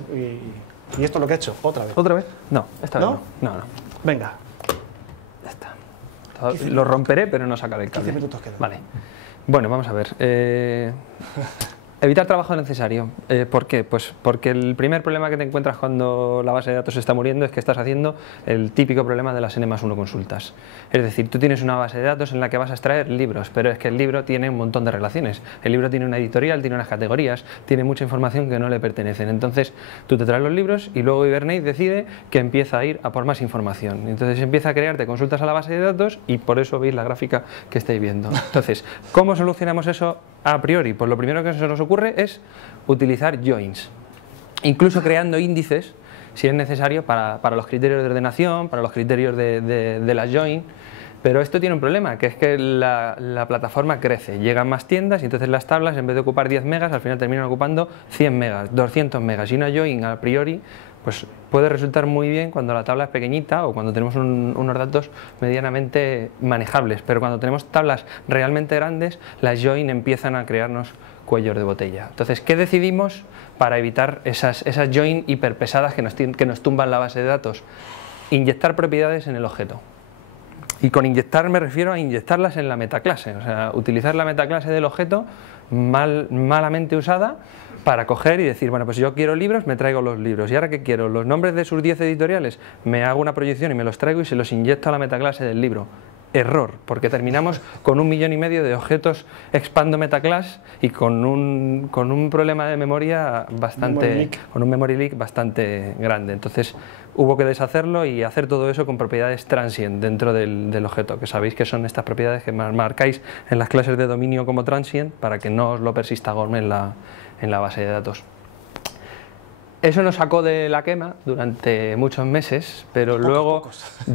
es lo que he hecho, otra vez. ¿Otra vez? No, esta vez no. No. Venga. Ya está. Lo romperé, pero no sacaré el cable. 15 minutos quedan. Vale. Bueno, vamos a ver. Evitar trabajo necesario. ¿Por qué? Pues porque el primer problema que te encuentras cuando la base de datos se está muriendo es que estás haciendo el típico problema de las N+1 consultas. Es decir, tú tienes una base de datos en la que vas a extraer libros, pero es que el libro tiene un montón de relaciones. El libro tiene una editorial, tiene unas categorías, tiene mucha información que no le pertenecen. Entonces, tú te traes los libros y luego Hibernate decide que empieza a ir a por más información. Entonces empieza a crearte consultas a la base de datos y por eso veis la gráfica que estáis viendo. Entonces, ¿cómo solucionamos eso a priori? Pues lo primero que se nos ocurre es utilizar joins, incluso creando índices si es necesario para los criterios de ordenación, para los criterios de la join. Pero esto tiene un problema, que es que la plataforma crece, llegan más tiendas y entonces las tablas, en vez de ocupar 10 megas, al final terminan ocupando 100 megas, 200 megas, y una join a priori pues puede resultar muy bien cuando la tabla es pequeñita o cuando tenemos unos datos medianamente manejables, pero cuando tenemos tablas realmente grandes, las join empiezan a crearnos cuellos de botella. Entonces, ¿qué decidimos para evitar esas join hiperpesadas que nos tumban la base de datos? Inyectar propiedades en el objeto. Y con inyectar me refiero a inyectarlas en la metaclase, o sea, utilizar la metaclase del objeto malamente usada para coger y decir, bueno, pues yo quiero libros, me traigo los libros, y ahora que quiero los nombres de sus 10 editoriales, me hago una proyección y me los traigo y se los inyecto a la metaclase del libro. Error, porque terminamos con 1,5 millones de objetos expando metaclass y con un problema de memoria con un memory leak bastante grande. Entonces hubo que deshacerlo y hacer todo eso con propiedades transient dentro del objeto, que sabéis que son estas propiedades que marcáis en las clases de dominio como transient para que no os lo persista GORM en la base de datos. Eso nos sacó de la quema durante muchos meses, pero luego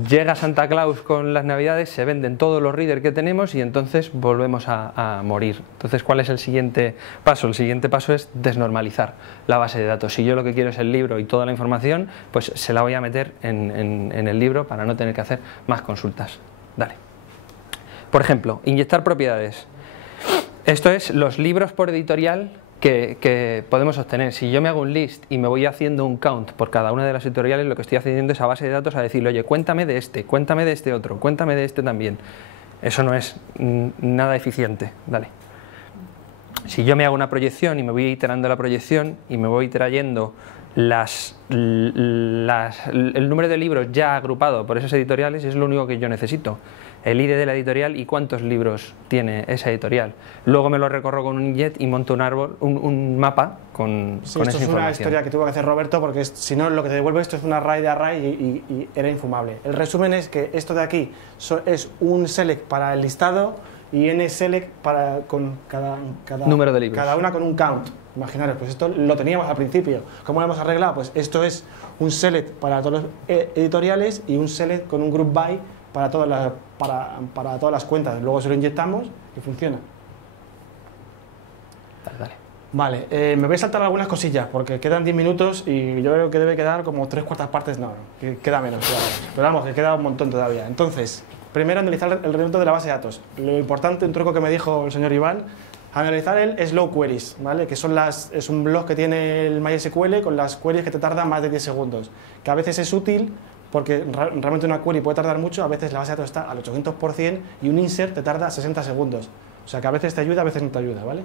llega Santa Claus con las Navidades, se venden todos los readers que tenemos y entonces volvemos a morir. Entonces, ¿cuál es el siguiente paso? El siguiente paso es desnormalizar la base de datos. Si yo lo que quiero es el libro y toda la información, pues se la voy a meter en el libro para no tener que hacer más consultas. Dale. Por ejemplo, inyectar propiedades. Esto es los libros por editorial que podemos obtener. Si yo me hago un list y me voy haciendo un count por cada una de las editoriales, lo que estoy haciendo es a base de datos a decirle, oye, cuéntame de este otro, cuéntame de este también. Eso no es nada eficiente. Dale. Si yo me hago una proyección y me voy iterando la proyección y me voy trayendo el número de libros ya agrupado por esas editoriales, es lo único que yo necesito. El ID de la editorial y cuántos libros tiene esa editorial. Luego me lo recorro con un injet y monto un árbol, un mapa con esa información. Esto es una historia que tuvo que hacer Roberto, porque si no, lo que te devuelve esto es un array de array y era infumable. El resumen es que esto de aquí es un select para el listado y nselect con cada número de libros. Cada una con un count. Imaginaros, pues esto lo teníamos al principio. ¿Cómo lo hemos arreglado? Pues esto es un select para todos los editoriales y un select con un group by para todas las cuentas. Luego se lo inyectamos y funciona. Dale. Vale, me voy a saltar algunas cosillas porque quedan 10 minutos y yo creo que debe quedar como 3/4 partes, no, que queda menos, pero vamos, que queda un montón todavía. Entonces, primero analizar el rendimiento de la base de datos. Lo importante, un truco que me dijo el señor Iván, analizar el slow queries, ¿vale? Que son es un blog que tiene el MySQL con las queries que te tardan más de 10 segundos, que a veces es útil porque realmente una query puede tardar mucho, a veces la base de datos está al 800% y un insert te tarda 60 segundos. O sea que a veces te ayuda, a veces no te ayuda, ¿vale?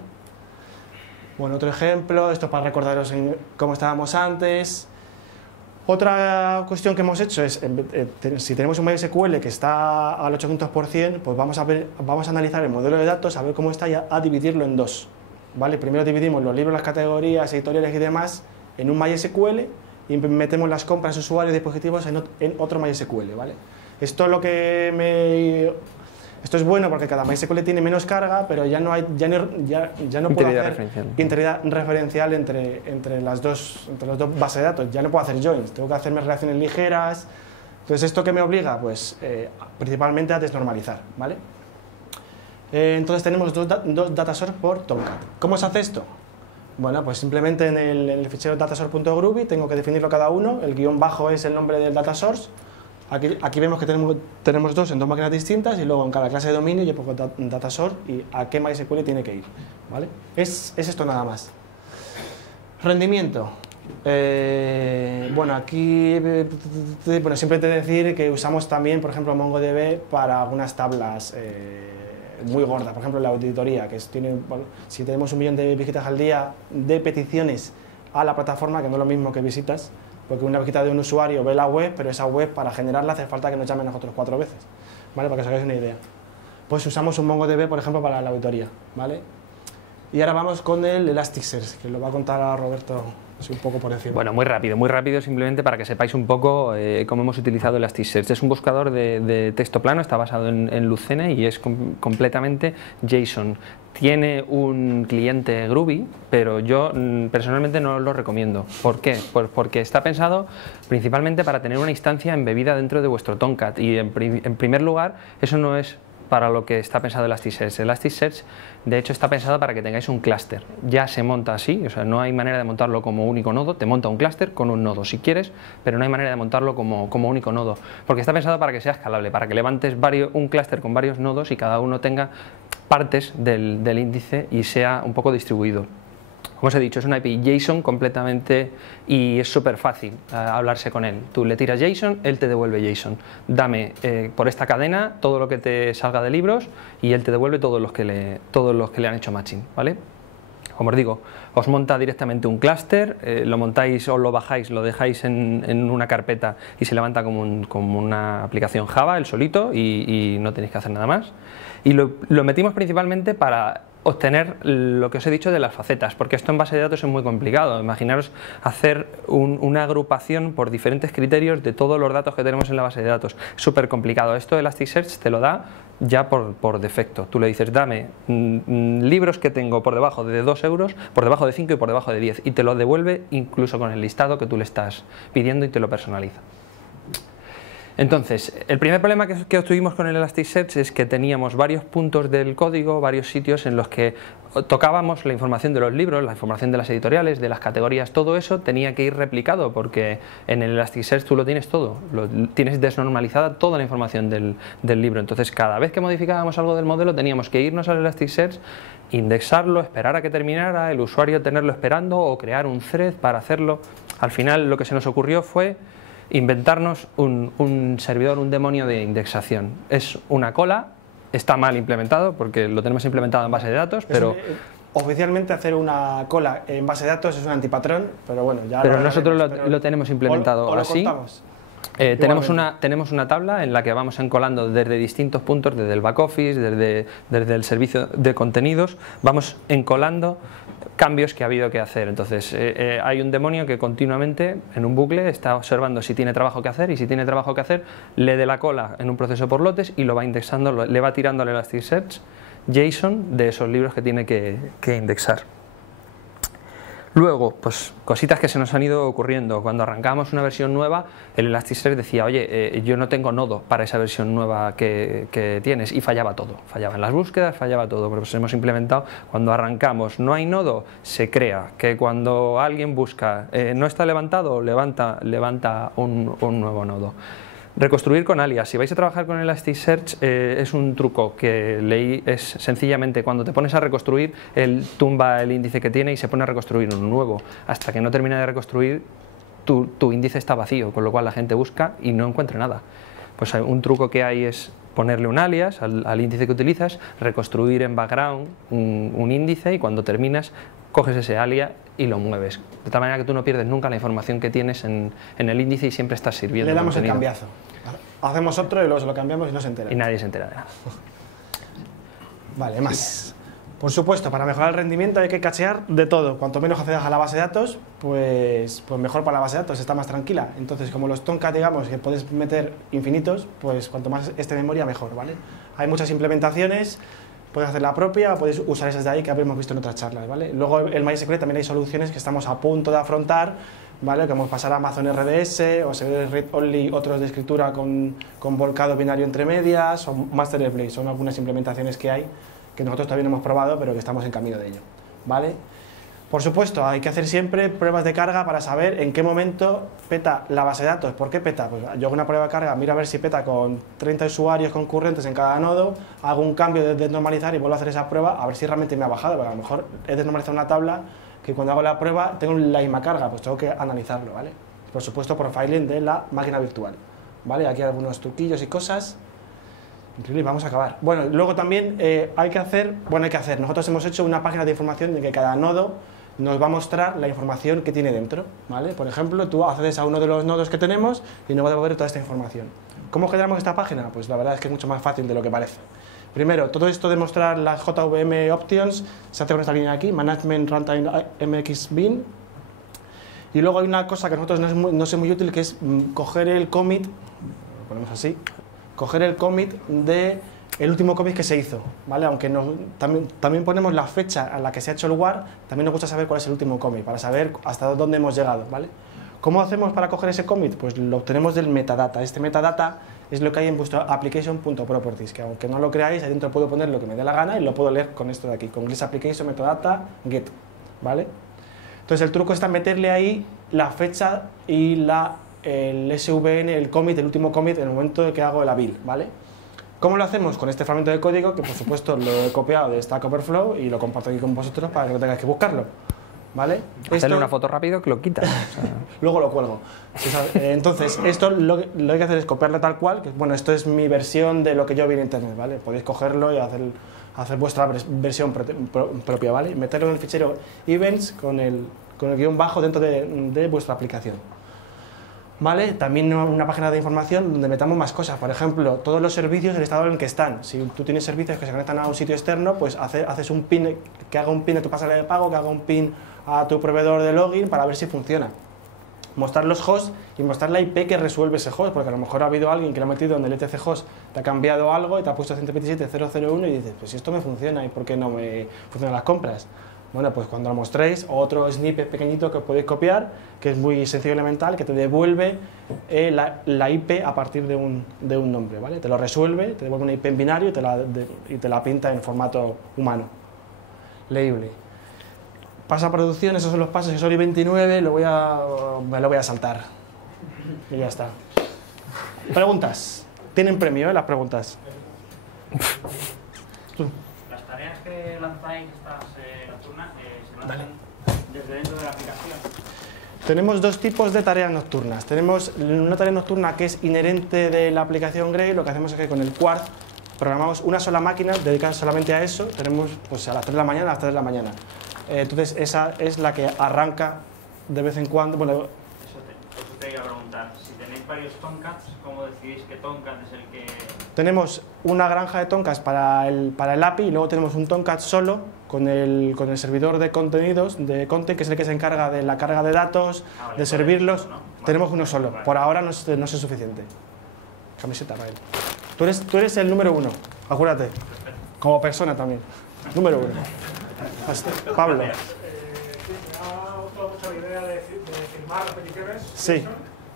Bueno, otro ejemplo, esto para recordaros cómo estábamos antes. Otra cuestión que hemos hecho es, si tenemos un MySQL que está al 800%, pues vamos a analizar el modelo de datos, a ver cómo está y a dividirlo en dos. ¿Vale? Primero dividimos los libros, las categorías, editoriales y demás en un MySQL y metemos las compras, usuarios y dispositivos en otro MySQL. ¿Vale? Esto es bueno porque cada MySQL tiene menos carga, pero ya no puedo hacer integridad referencial entre las dos bases de datos. Ya no puedo hacer joins, tengo que hacerme relaciones ligeras. Entonces, ¿esto qué me obliga? Pues principalmente a desnormalizar, ¿vale? Entonces tenemos dos data source por Tomcat. ¿Cómo se hace esto? Bueno, pues simplemente en el fichero datasource.groovy tengo que definirlo cada uno. El guión bajo es el nombre del data source. Aquí vemos que tenemos dos en dos máquinas distintas y luego en cada clase de dominio yo pongo data source y a qué MySQL tiene que ir, ¿vale? Es esto nada más. Rendimiento. Bueno, aquí siempre te decir que usamos también, por ejemplo, MongoDB para algunas tablas muy gordas. Por ejemplo, la auditoría, si tenemos 1 millón de visitas al día de peticiones a la plataforma, que no es lo mismo que visitas, porque una visita de un usuario ve la web, pero esa web para generarla hace falta que nos llamen nosotros 4 veces, ¿vale? Para que os hagáis una idea. Pues usamos un MongoDB, por ejemplo, para la auditoría, ¿vale? Y ahora vamos con el Elasticsearch, que lo va a contar a Roberto un poco por encima. Bueno, muy rápido, simplemente para que sepáis un poco cómo hemos utilizado Elasticsearch. Es un buscador de texto plano, está basado en Lucene y es completamente JSON. Tiene un cliente Groovy, pero yo personalmente no lo recomiendo. ¿Por qué? Pues porque está pensado principalmente para tener una instancia embebida dentro de vuestro Tomcat y en primer lugar eso no es para lo que está pensado Elasticsearch. Elasticsearch, de hecho, está pensado para que tengáis un clúster. Ya se monta así, o sea, no hay manera de montarlo como único nodo. Te monta un clúster con un nodo si quieres, pero no hay manera de montarlo como único nodo, porque está pensado para que sea escalable, para que levantes un clúster con varios nodos y cada uno tenga partes del índice y sea un poco distribuido. Como os he dicho, es una API JSON completamente y es súper fácil hablarse con él. Tú le tiras JSON, él te devuelve JSON. Dame por esta cadena todo lo que te salga de libros y él te devuelve todos los que le han hecho matching, ¿vale? Como os digo, os monta directamente un clúster, lo montáis o lo bajáis, lo dejáis en una carpeta y se levanta como una aplicación Java, el solito, y no tenéis que hacer nada más. Y lo metimos principalmente para obtener lo que os he dicho de las facetas, porque esto en base de datos es muy complicado. Imaginaros hacer una agrupación por diferentes criterios de todos los datos que tenemos en la base de datos. Súper complicado. Esto Elasticsearch te lo da ya por defecto. Tú le dices, dame libros que tengo por debajo de 2 euros, por debajo de 5 y por debajo de 10, y te lo devuelve incluso con el listado que tú le estás pidiendo y te lo personaliza. Entonces, el primer problema que obtuvimos con el Elasticsearch es que teníamos varios puntos del código, varios sitios en los que tocábamos la información de los libros, la información de las editoriales, de las categorías, todo eso tenía que ir replicado porque en el Elasticsearch tú lo tienes todo, tienes desnormalizada toda la información del libro. Entonces, cada vez que modificábamos algo del modelo teníamos que irnos al Elasticsearch, indexarlo, esperar a que terminara, el usuario tenerlo esperando o crear un thread para hacerlo. Al final lo que se nos ocurrió fue inventarnos un servidor, un demonio de indexación. Es una cola, está mal implementado porque lo tenemos implementado en base de datos, pero oficialmente hacer una cola en base de datos es un antipatrón, pero bueno, ya pero nosotros lo tenemos implementado así. Tenemos una tabla en la que vamos encolando desde distintos puntos, desde el back office, desde el servicio de contenidos, vamos encolando cambios que ha habido que hacer. Entonces hay un demonio que continuamente en un bucle está observando si tiene trabajo que hacer y si tiene trabajo que hacer le dé la cola en un proceso por lotes y lo va indexando, le va tirando al Elasticsearch JSON de esos libros que tiene que indexar. Luego, pues cositas que se nos han ido ocurriendo. Cuando arrancábamos una versión nueva, el Elasticsearch decía, oye, yo no tengo nodo para esa versión nueva que tienes, y fallaba todo. Fallaba en las búsquedas, fallaba todo. Pero pues hemos implementado, cuando arrancamos no hay nodo, se crea, que cuando alguien busca, no está levantado, levanta un nuevo nodo. Reconstruir con alias. Si vais a trabajar con Elasticsearch, es un truco que leí, es sencillamente cuando te pones a reconstruir, él tumba el índice que tiene y se pone a reconstruir uno nuevo. Hasta que no termina de reconstruir, tu índice está vacío, con lo cual la gente busca y no encuentra nada. Pues un truco que hay es ponerle un alias al índice que utilizas, reconstruir en background un índice, y cuando terminas coges ese alias y lo mueves, de tal manera que tú no pierdes nunca la información que tienes en el índice y siempre estás sirviendo. Le damos contenido. el cambiazo. Hacemos otro y luego se lo cambiamos y no se entera. Y nadie se entera de nada. Vale, más. Por supuesto, para mejorar el rendimiento hay que cachear de todo. Cuanto menos accedas a la base de datos, pues mejor para la base de datos, está más tranquila. Entonces, como los Tomcat, digamos, que puedes meter infinitos, pues cuanto más esté en memoria, mejor, ¿vale? Hay muchas implementaciones, puedes hacer la propia, puedes usar esas de ahí que habíamos visto en otras charlas, ¿vale? Luego, el MySQL también hay soluciones que estamos a punto de afrontar, ¿vale? Como pasar a Amazon RDS, o servidores Read Only, otros de escritura con volcado binario entre medias, o Master Slave. Son algunas implementaciones que hay que nosotros todavía no hemos probado, pero que estamos en camino de ello, ¿vale? Por supuesto, hay que hacer siempre pruebas de carga para saber en qué momento peta la base de datos. ¿Por qué peta? Pues yo hago una prueba de carga, miro a ver si peta con 30 usuarios concurrentes en cada nodo, hago un cambio de desnormalizar y vuelvo a hacer esa prueba a ver si realmente me ha bajado, porque a lo mejor he desnormalizado una tabla que cuando hago la prueba tengo la misma carga, pues tengo que analizarlo, ¿vale? Por supuesto, profiling de la máquina virtual, ¿vale? Aquí hay algunos truquillos y cosas. Increíble, vamos a acabar. Bueno, luego también hay que hacer, nosotros hemos hecho una página de información en que cada nodo nos va a mostrar la información que tiene dentro, ¿vale? Por ejemplo, tú accedes a uno de los nodos que tenemos y nos va a devolver toda esta información. ¿Cómo generamos esta página? Pues la verdad es que es mucho más fácil de lo que parece. Primero, todo esto de mostrar las JVM options se hace con esta línea aquí, Management Runtime MX Bin. Y luego hay una cosa que a nosotros no es muy útil, que es coger el commit, lo ponemos así, coger el commit de el último commit que se hizo, ¿vale? Aunque también ponemos la fecha a la que se ha hecho el war, también nos gusta saber cuál es el último commit, para saber hasta dónde hemos llegado, ¿vale? ¿Cómo hacemos para coger ese commit? Pues lo obtenemos del metadata. Este metadata es lo que hay en vuestro application.properties, que aunque no lo creáis, ahí dentro puedo poner lo que me dé la gana y lo puedo leer con esto de aquí, con Gliss Application Metadata Get, ¿vale? Entonces el truco está meterle ahí la fecha y el SVN, el commit, el último commit en el momento de que hago la build, ¿vale? ¿Cómo lo hacemos? Con este fragmento de código que por supuesto lo he copiado de Stack Overflow y lo comparto aquí con vosotros para que no tengáis que buscarlo, ¿vale? Hacerle una foto rápido que lo quitas. O sea. Luego lo cuelgo. Entonces, esto lo que hay que hacer es copiarlo tal cual, que bueno, esto es mi versión de lo que yo vi en internet, ¿vale? Podéis cogerlo y hacer vuestra versión propia, ¿vale? Meterlo en el fichero events con el guión bajo dentro de vuestra aplicación. ¿Vale? También una página de información donde metamos más cosas, por ejemplo, todos los servicios, el estado en el que están. Si tú tienes servicios que se conectan a un sitio externo, pues haces un pin, que haga un pin a tu pasarela de pago, que haga un pin a tu proveedor de login para ver si funciona. Mostrar los hosts y mostrar la IP que resuelve ese host, porque a lo mejor ha habido alguien que lo ha metido en el etc host, te ha cambiado algo y te ha puesto 127.0.0.1 y dices, pues si esto me funciona, ¿y por qué no me funcionan las compras? Bueno, pues cuando lo mostréis, otro snippet pequeñito que podéis copiar, que es muy sencillo y elemental, que te devuelve la IP a partir de un nombre, ¿vale? Te lo resuelve, te devuelve una IP en binario y te la pinta en formato humano, leíble. Pasa a producción, esos son los pasos, que son I29, me lo voy a saltar. Y ya está. Preguntas. Tienen premio, las preguntas. Las tareas que lanzáis estas nocturnas se lanzan desde dentro de la aplicación. Tenemos dos tipos de tareas nocturnas. Tenemos una tarea nocturna que es inherente de la aplicación Gray. Lo que hacemos es que con el Quartz programamos una sola máquina dedicada solamente a eso. Tenemos pues, a las 3 de la mañana, a las 3 de la mañana. Entonces esa es la que arranca de vez en cuando. Bueno, Eso te iba a preguntar. Si tenéis varios Tomcats, ¿cómo decidís que Tomcat es el que...? tenemos una granja de Tomcats para el API y luego tenemos un Tomcat solo con el servidor de contenidos, de content, que es el que se encarga de la carga de datos, vale, de servirlos. ¿no? Tenemos uno solo. Vale. Por ahora no es suficiente. Camiseta para él. Tú eres el número 1, acuérdate. Perfecto. como persona también. Número 1. Pablo. Me ha gustado mucho la idea de firmar repeticiones. Sí.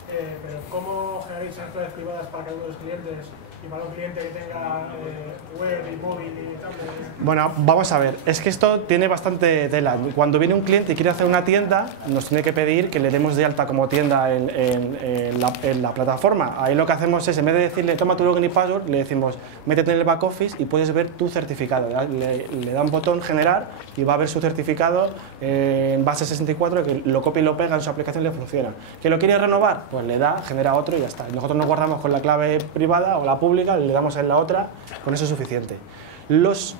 Pero ¿cómo generáis claves privadas para cada uno de los clientes y para un cliente que tenga web y móvil y tal? Bueno, vamos a ver, es que esto tiene bastante tela. Cuando viene un cliente y quiere hacer una tienda, nos tiene que pedir que le demos de alta como tienda en la plataforma. Ahí lo que hacemos es, en vez de decirle toma tu login y password, le decimos métete en el back office y puedes ver tu certificado. Le da un botón generar y va a ver su certificado en base 64, que lo copia y lo pega en su aplicación y le funciona. ¿Que lo quiere renovar? Pues le da, genera otro y ya está. Nosotros nos guardamos con la clave privada o la pública, le damos en la otra, con eso es suficiente. Los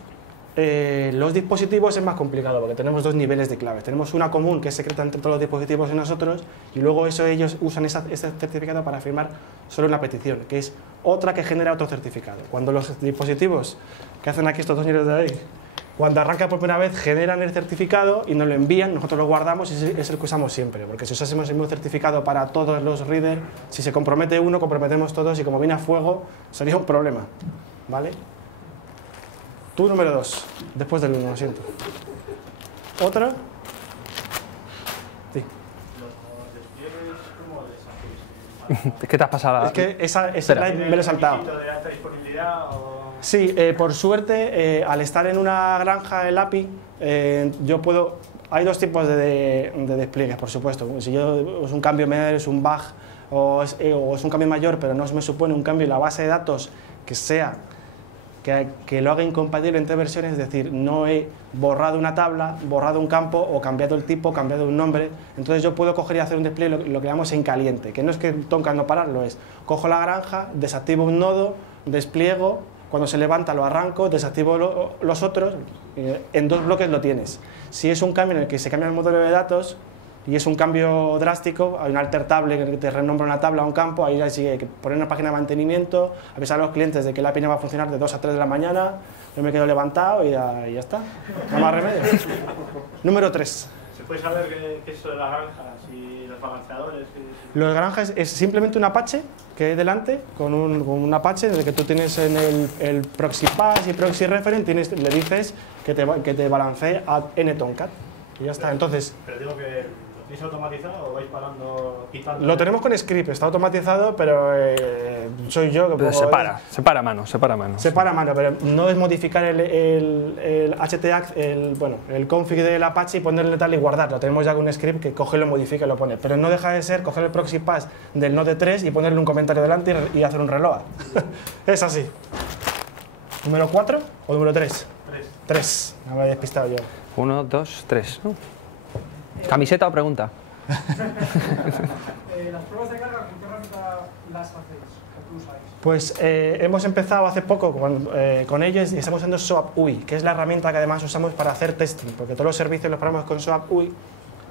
dispositivos es más complicado porque tenemos dos niveles de claves. Tenemos una común que es secreta entre todos los dispositivos y nosotros, y luego ellos usan ese certificado para firmar solo una petición, que es otra que genera otro certificado. Cuando los dispositivos que hacen aquí estos dos niveles de ahí, cuando arranca por primera vez, generan el certificado y nos lo envían, nosotros lo guardamos y es el que usamos siempre, porque si usásemos el mismo certificado para todos los readers, si se compromete uno, comprometemos todos y como viene a fuego, sería un problema, ¿vale? Tú número 2, después del 1, lo siento. ¿Otra? Sí. ¿Qué te has pasado? Es que esa slide me lo he saltado. ¿De alta disponibilidad o...? Sí, por suerte, al estar en una granja el API, yo puedo... Hay dos tipos de despliegues, por supuesto. Si es un cambio menor, es un bug, o es un cambio mayor, pero no me supone un cambio en la base de datos que sea... Que lo haga incompatible entre versiones, es decir, no he borrado una tabla, borrado un campo o cambiado el tipo, cambiado un nombre. Entonces yo puedo coger y hacer un despliegue lo que llamamos en caliente, que no es que tenga no parar, lo es. Cojo la granja, desactivo un nodo, despliego, cuando se levanta lo arranco, desactivo los otros, en 2 bloques lo tienes. Si es un cambio en el que se cambia el modelo de datos, y es un cambio drástico, hay un alter table que te renombra una tabla o un campo, ahí sí hay que poner una página de mantenimiento, avisar a los clientes de que la API no va a funcionar de 2 a 3 de la mañana, yo me quedo levantado y ya está, no más remedio. Número 3. ¿Se puede saber qué es eso de las granjas y los balanceadores? Los granjas es simplemente un Apache que hay delante, con un Apache desde que tú tienes en el proxy pass y proxy reference, le dices que te balancee a ntomcat y ya está. Entonces, pero digo que... ¿Es automatizado o vais parando, quitando? Lo tenemos con script, está automatizado, pero soy yo que se para a mano. Se para a mano, pero no es modificar el htaccess, el config del Apache y ponerle tal y guardar. Lo tenemos ya con un script que coge, lo modifica y lo pone. Pero no deja de ser coger el proxy pass del Node 3 y ponerle un comentario delante y hacer un reload. Es así. ¿Número 4 o número 3? 3. Me había despistado yo. 1, 2, 3. ¿Camiseta o pregunta? Las pruebas de carga, ¿con qué herramienta las hacéis? ¿O tú usáis? Pues hemos empezado hace poco con ellos y estamos usando SOAP UI, que es la herramienta que además usamos para hacer testing, porque todos los servicios los ponemos con SOAP UI,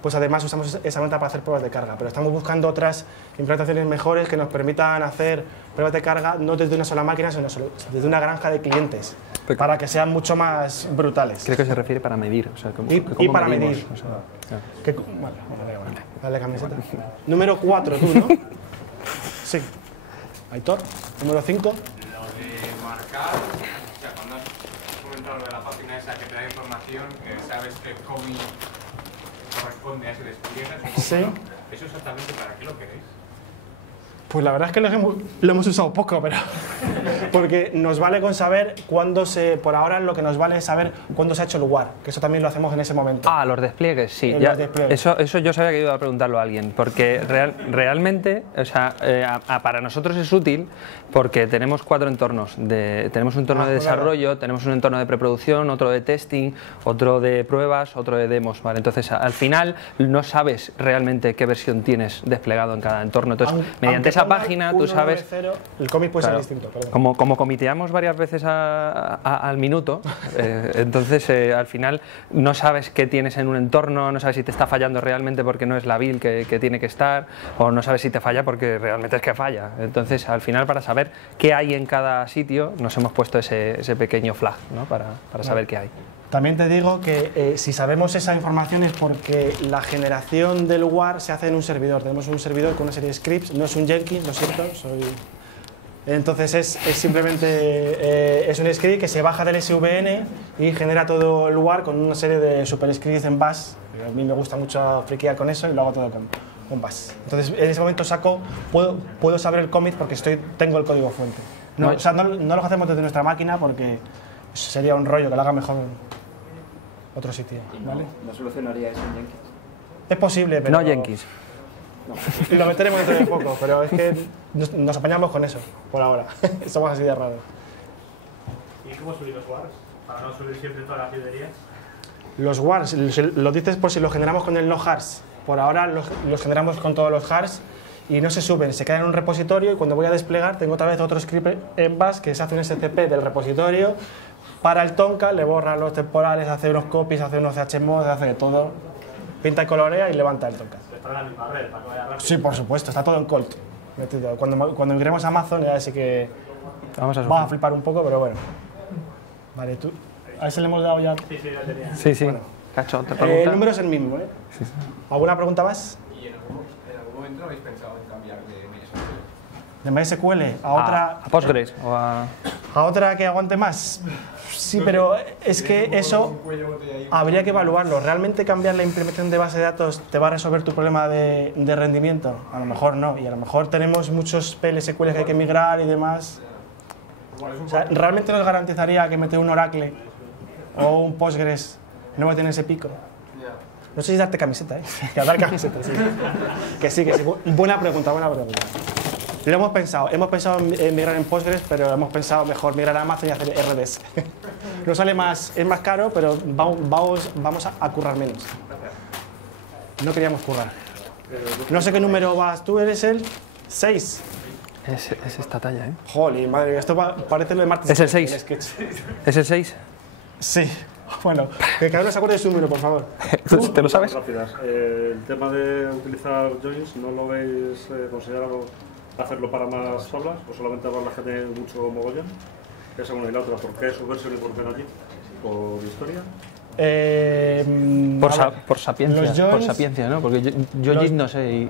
pues además usamos esa herramienta para hacer pruebas de carga, pero estamos buscando otras implementaciones mejores que nos permitan hacer pruebas de carga no desde una sola máquina, sino desde una granja de clientes, para que sean mucho más brutales. Creo que se refiere para medir. O sea, y para medir. O sea, bueno, dale camiseta. Número 4, tú, ¿no? Sí. Aitor. Número 5. Lo de marcar, o sea, cuando has comentado lo de la página esa que te da información, sabes qué cómic corresponde a ese despliegue. Sí. ¿Eso exactamente para qué lo queréis? Pues la verdad es que lo hemos usado poco, pero porque nos vale con saber cuándo por ahora lo que nos vale es saber cuándo se ha hecho el WAR, que eso también lo hacemos en ese momento. Ah, los despliegues, sí. Los despliegues. Eso yo sabía que iba a preguntarlo a alguien, porque realmente, o sea, para nosotros es útil porque tenemos 4 entornos. Tenemos un entorno de desarrollo, tenemos un entorno de preproducción, otro de testing, otro de pruebas, otro de demos, ¿vale? Entonces, al final no sabes realmente qué versión tienes desplegado en cada entorno. Entonces, mediante esa página tú sabes... El cómic puede claro, ser distinto. Perdón. Como comiteamos varias veces al minuto, entonces al final no sabes qué tienes en un entorno, no sabes si te está fallando realmente porque no es la build que tiene que estar, o no sabes si te falla porque realmente es que falla. Entonces al final, para saber qué hay en cada sitio, nos hemos puesto ese pequeño flag, ¿no? para saber qué hay. También te digo que si sabemos esa información es porque la generación del WAR se hace en un servidor. Tenemos un servidor con una serie de scripts, no es un Jenkins, lo siento, Entonces es simplemente es un script que se baja del SVN y genera todo el lugar con una serie de superscripts en Bash. A mí me gusta mucho friquear con eso y lo hago todo con Bash. Entonces en ese momento puedo saber el commit porque tengo el código fuente. O sea, no lo hacemos desde nuestra máquina porque sería un rollo que lo haga mejor en otro sitio. ¿Vale? ¿No solucionaría eso en Jenkins? Es posible, pero... No Jenkins. Y lo meteremos dentro de poco, pero es que nos apañamos con eso, por ahora. Somos así de raros. ¿Y cómo subir los wars? Para no subir siempre todas las librerías. Los wars, lo dices por si los generamos con el no hars. Por ahora los generamos con todos los hars y no se suben, se quedan en un repositorio y cuando voy a desplegar tengo otra vez otro script en Bash que se hace un SCP del repositorio para el Tonka, le borra los temporales, hace unos copies, hace unos chmod, hace de todo, pinta y colorea y levanta el Tonka. Está en la misma red, para que vaya rápido. Sí, por supuesto, está todo en Colt metido. Cuando migremos a Amazon ya sí que Vamos a flipar un poco, pero bueno. Vale, tú. A ese le hemos dado ya. Sí, ya tenía. Sí, sí. Bueno. Cacho, ¿te pregunta? El número es el mismo, ¿eh? Sí, sí. ¿Alguna pregunta más? ¿Y en algún momento habéis pensado en cambiar de MySQL? ¿De MySQL a otra, A Postgres o a... a otra que aguante más? Sí, pero es que eso habría que evaluarlo. ¿Realmente cambiar la implementación de base de datos te va a resolver tu problema de rendimiento? A lo mejor no. Y a lo mejor tenemos muchos PLSQL que hay que migrar y demás. O sea, ¿realmente nos garantizaría que meter un Oracle o un Postgres no va a tener ese pico? No sé si darte camiseta, ¿eh? Que dar camiseta, sí. Que sí. Buena pregunta. Lo hemos pensado en migrar en Postgres, pero hemos pensado mejor migrar a Amazon y hacer RDS. Nos sale es más caro, pero vamos a currar menos. No queríamos currar. No sé qué número vas, tú eres el 6. Es esta talla, ¿eh? Jolly, madre mía, esto parece lo de martes. ¿Es el 6? Sketch. ¿Es el 6? Sí. Bueno, que cada uno se acuerde de su número, por favor. ¿Te lo sabes? Rápidas. El tema de utilizar joins, ¿no lo veis considerado hacerlo para más tablas o solamente para las que tienen mucho mogollón? Esa una y la otra. ¿Por qué Subversion y por qué no allí? ¿Por historia? Por sapiencia, ¿no? Porque yo JIT no sé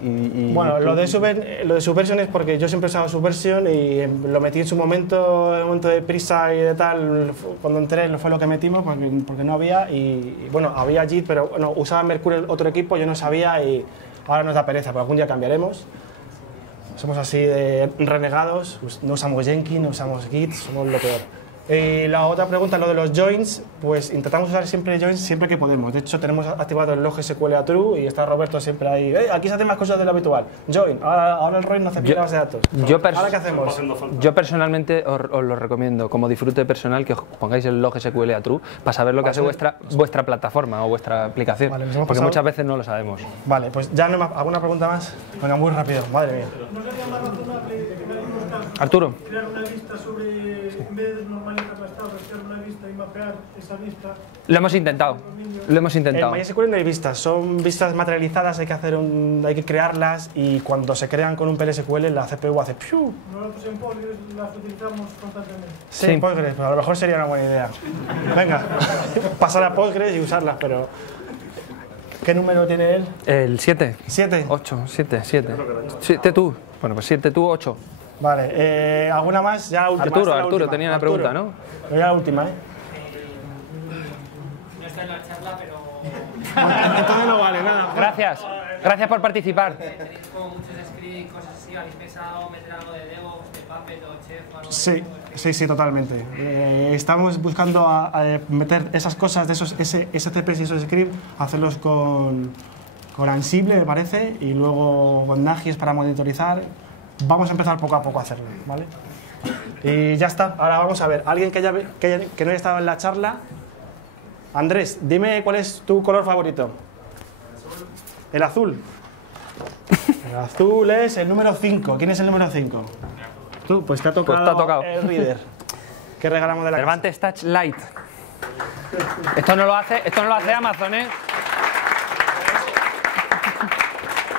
Bueno, lo de Subversion es porque yo siempre he usado Subversion y lo metí en su momento, en el momento de prisa y de tal, cuando entré fue lo que metimos porque no había y bueno, había JIT, pero bueno, usaba Mercurial otro equipo, yo no sabía y ahora nos da pereza, pero algún día cambiaremos. Somos así de renegados, no usamos Jenkins, no usamos Git, somos lo peor. Y la otra pregunta, lo de los joins, pues intentamos usar siempre joins siempre que podemos. De hecho, tenemos activado el log SQL a true y está Roberto siempre ahí. Aquí se hacen más cosas de lo habitual. Join, ahora el ROI no hace bien la base de datos. ¿Ahora qué hacemos? Yo personalmente os lo recomiendo, como disfrute personal, que os pongáis el log SQL a true para saber lo que hace vuestra plataforma o vuestra aplicación. Vale, porque muchas veces no lo sabemos. Vale, pues ya no más. ¿Alguna pregunta más? Venga, muy rápido, madre mía. ¿No sería más razonable Arturo. crear una lista sobre, en vez de normalizar la estado, crear una lista y mapear esa lista? Lo hemos intentado. En MySQL no hay vistas, son vistas materializadas, hay que crearlas y cuando se crean con un PLSQL la CPU hace ¡piu! Nosotros en Postgres las utilizamos constantemente. Sí, Postgres, pues a lo mejor sería una buena idea. Venga, pasar a Postgres y usarlas, pero... ¿Qué número tiene él? El 7. 7. 8, 7. 7 tú. Bueno, pues 7 tú, 8. Vale, ¿alguna más? Ya la última. Arturo tenía una pregunta, ¿no? Ya la última, ¿eh? No está en la charla, pero... Entonces no vale nada. Gracias por participar. Tenéis como muchos scripts y cosas así, ¿habéis pensado meter algo de DevOps, de Puppet o Chef o algo Sí, sí, totalmente. Estamos buscando a meter esas cosas, de esos SCPs y esos scripts, hacerlos con Ansible, me parece, y luego con Nagios para monitorizar. Vamos a empezar poco a poco a hacerlo, ¿vale? Y ya está. Ahora vamos a ver. Alguien que no haya estado en la charla. Andrés, dime cuál es tu color favorito. El azul. El azul es el número 5. ¿Quién es el número 5? Tú, pues te ha tocado, el Reader. ¿Qué regalamos de la Cervantes Touch Lite. Esto no lo hace Amazon, ¿eh?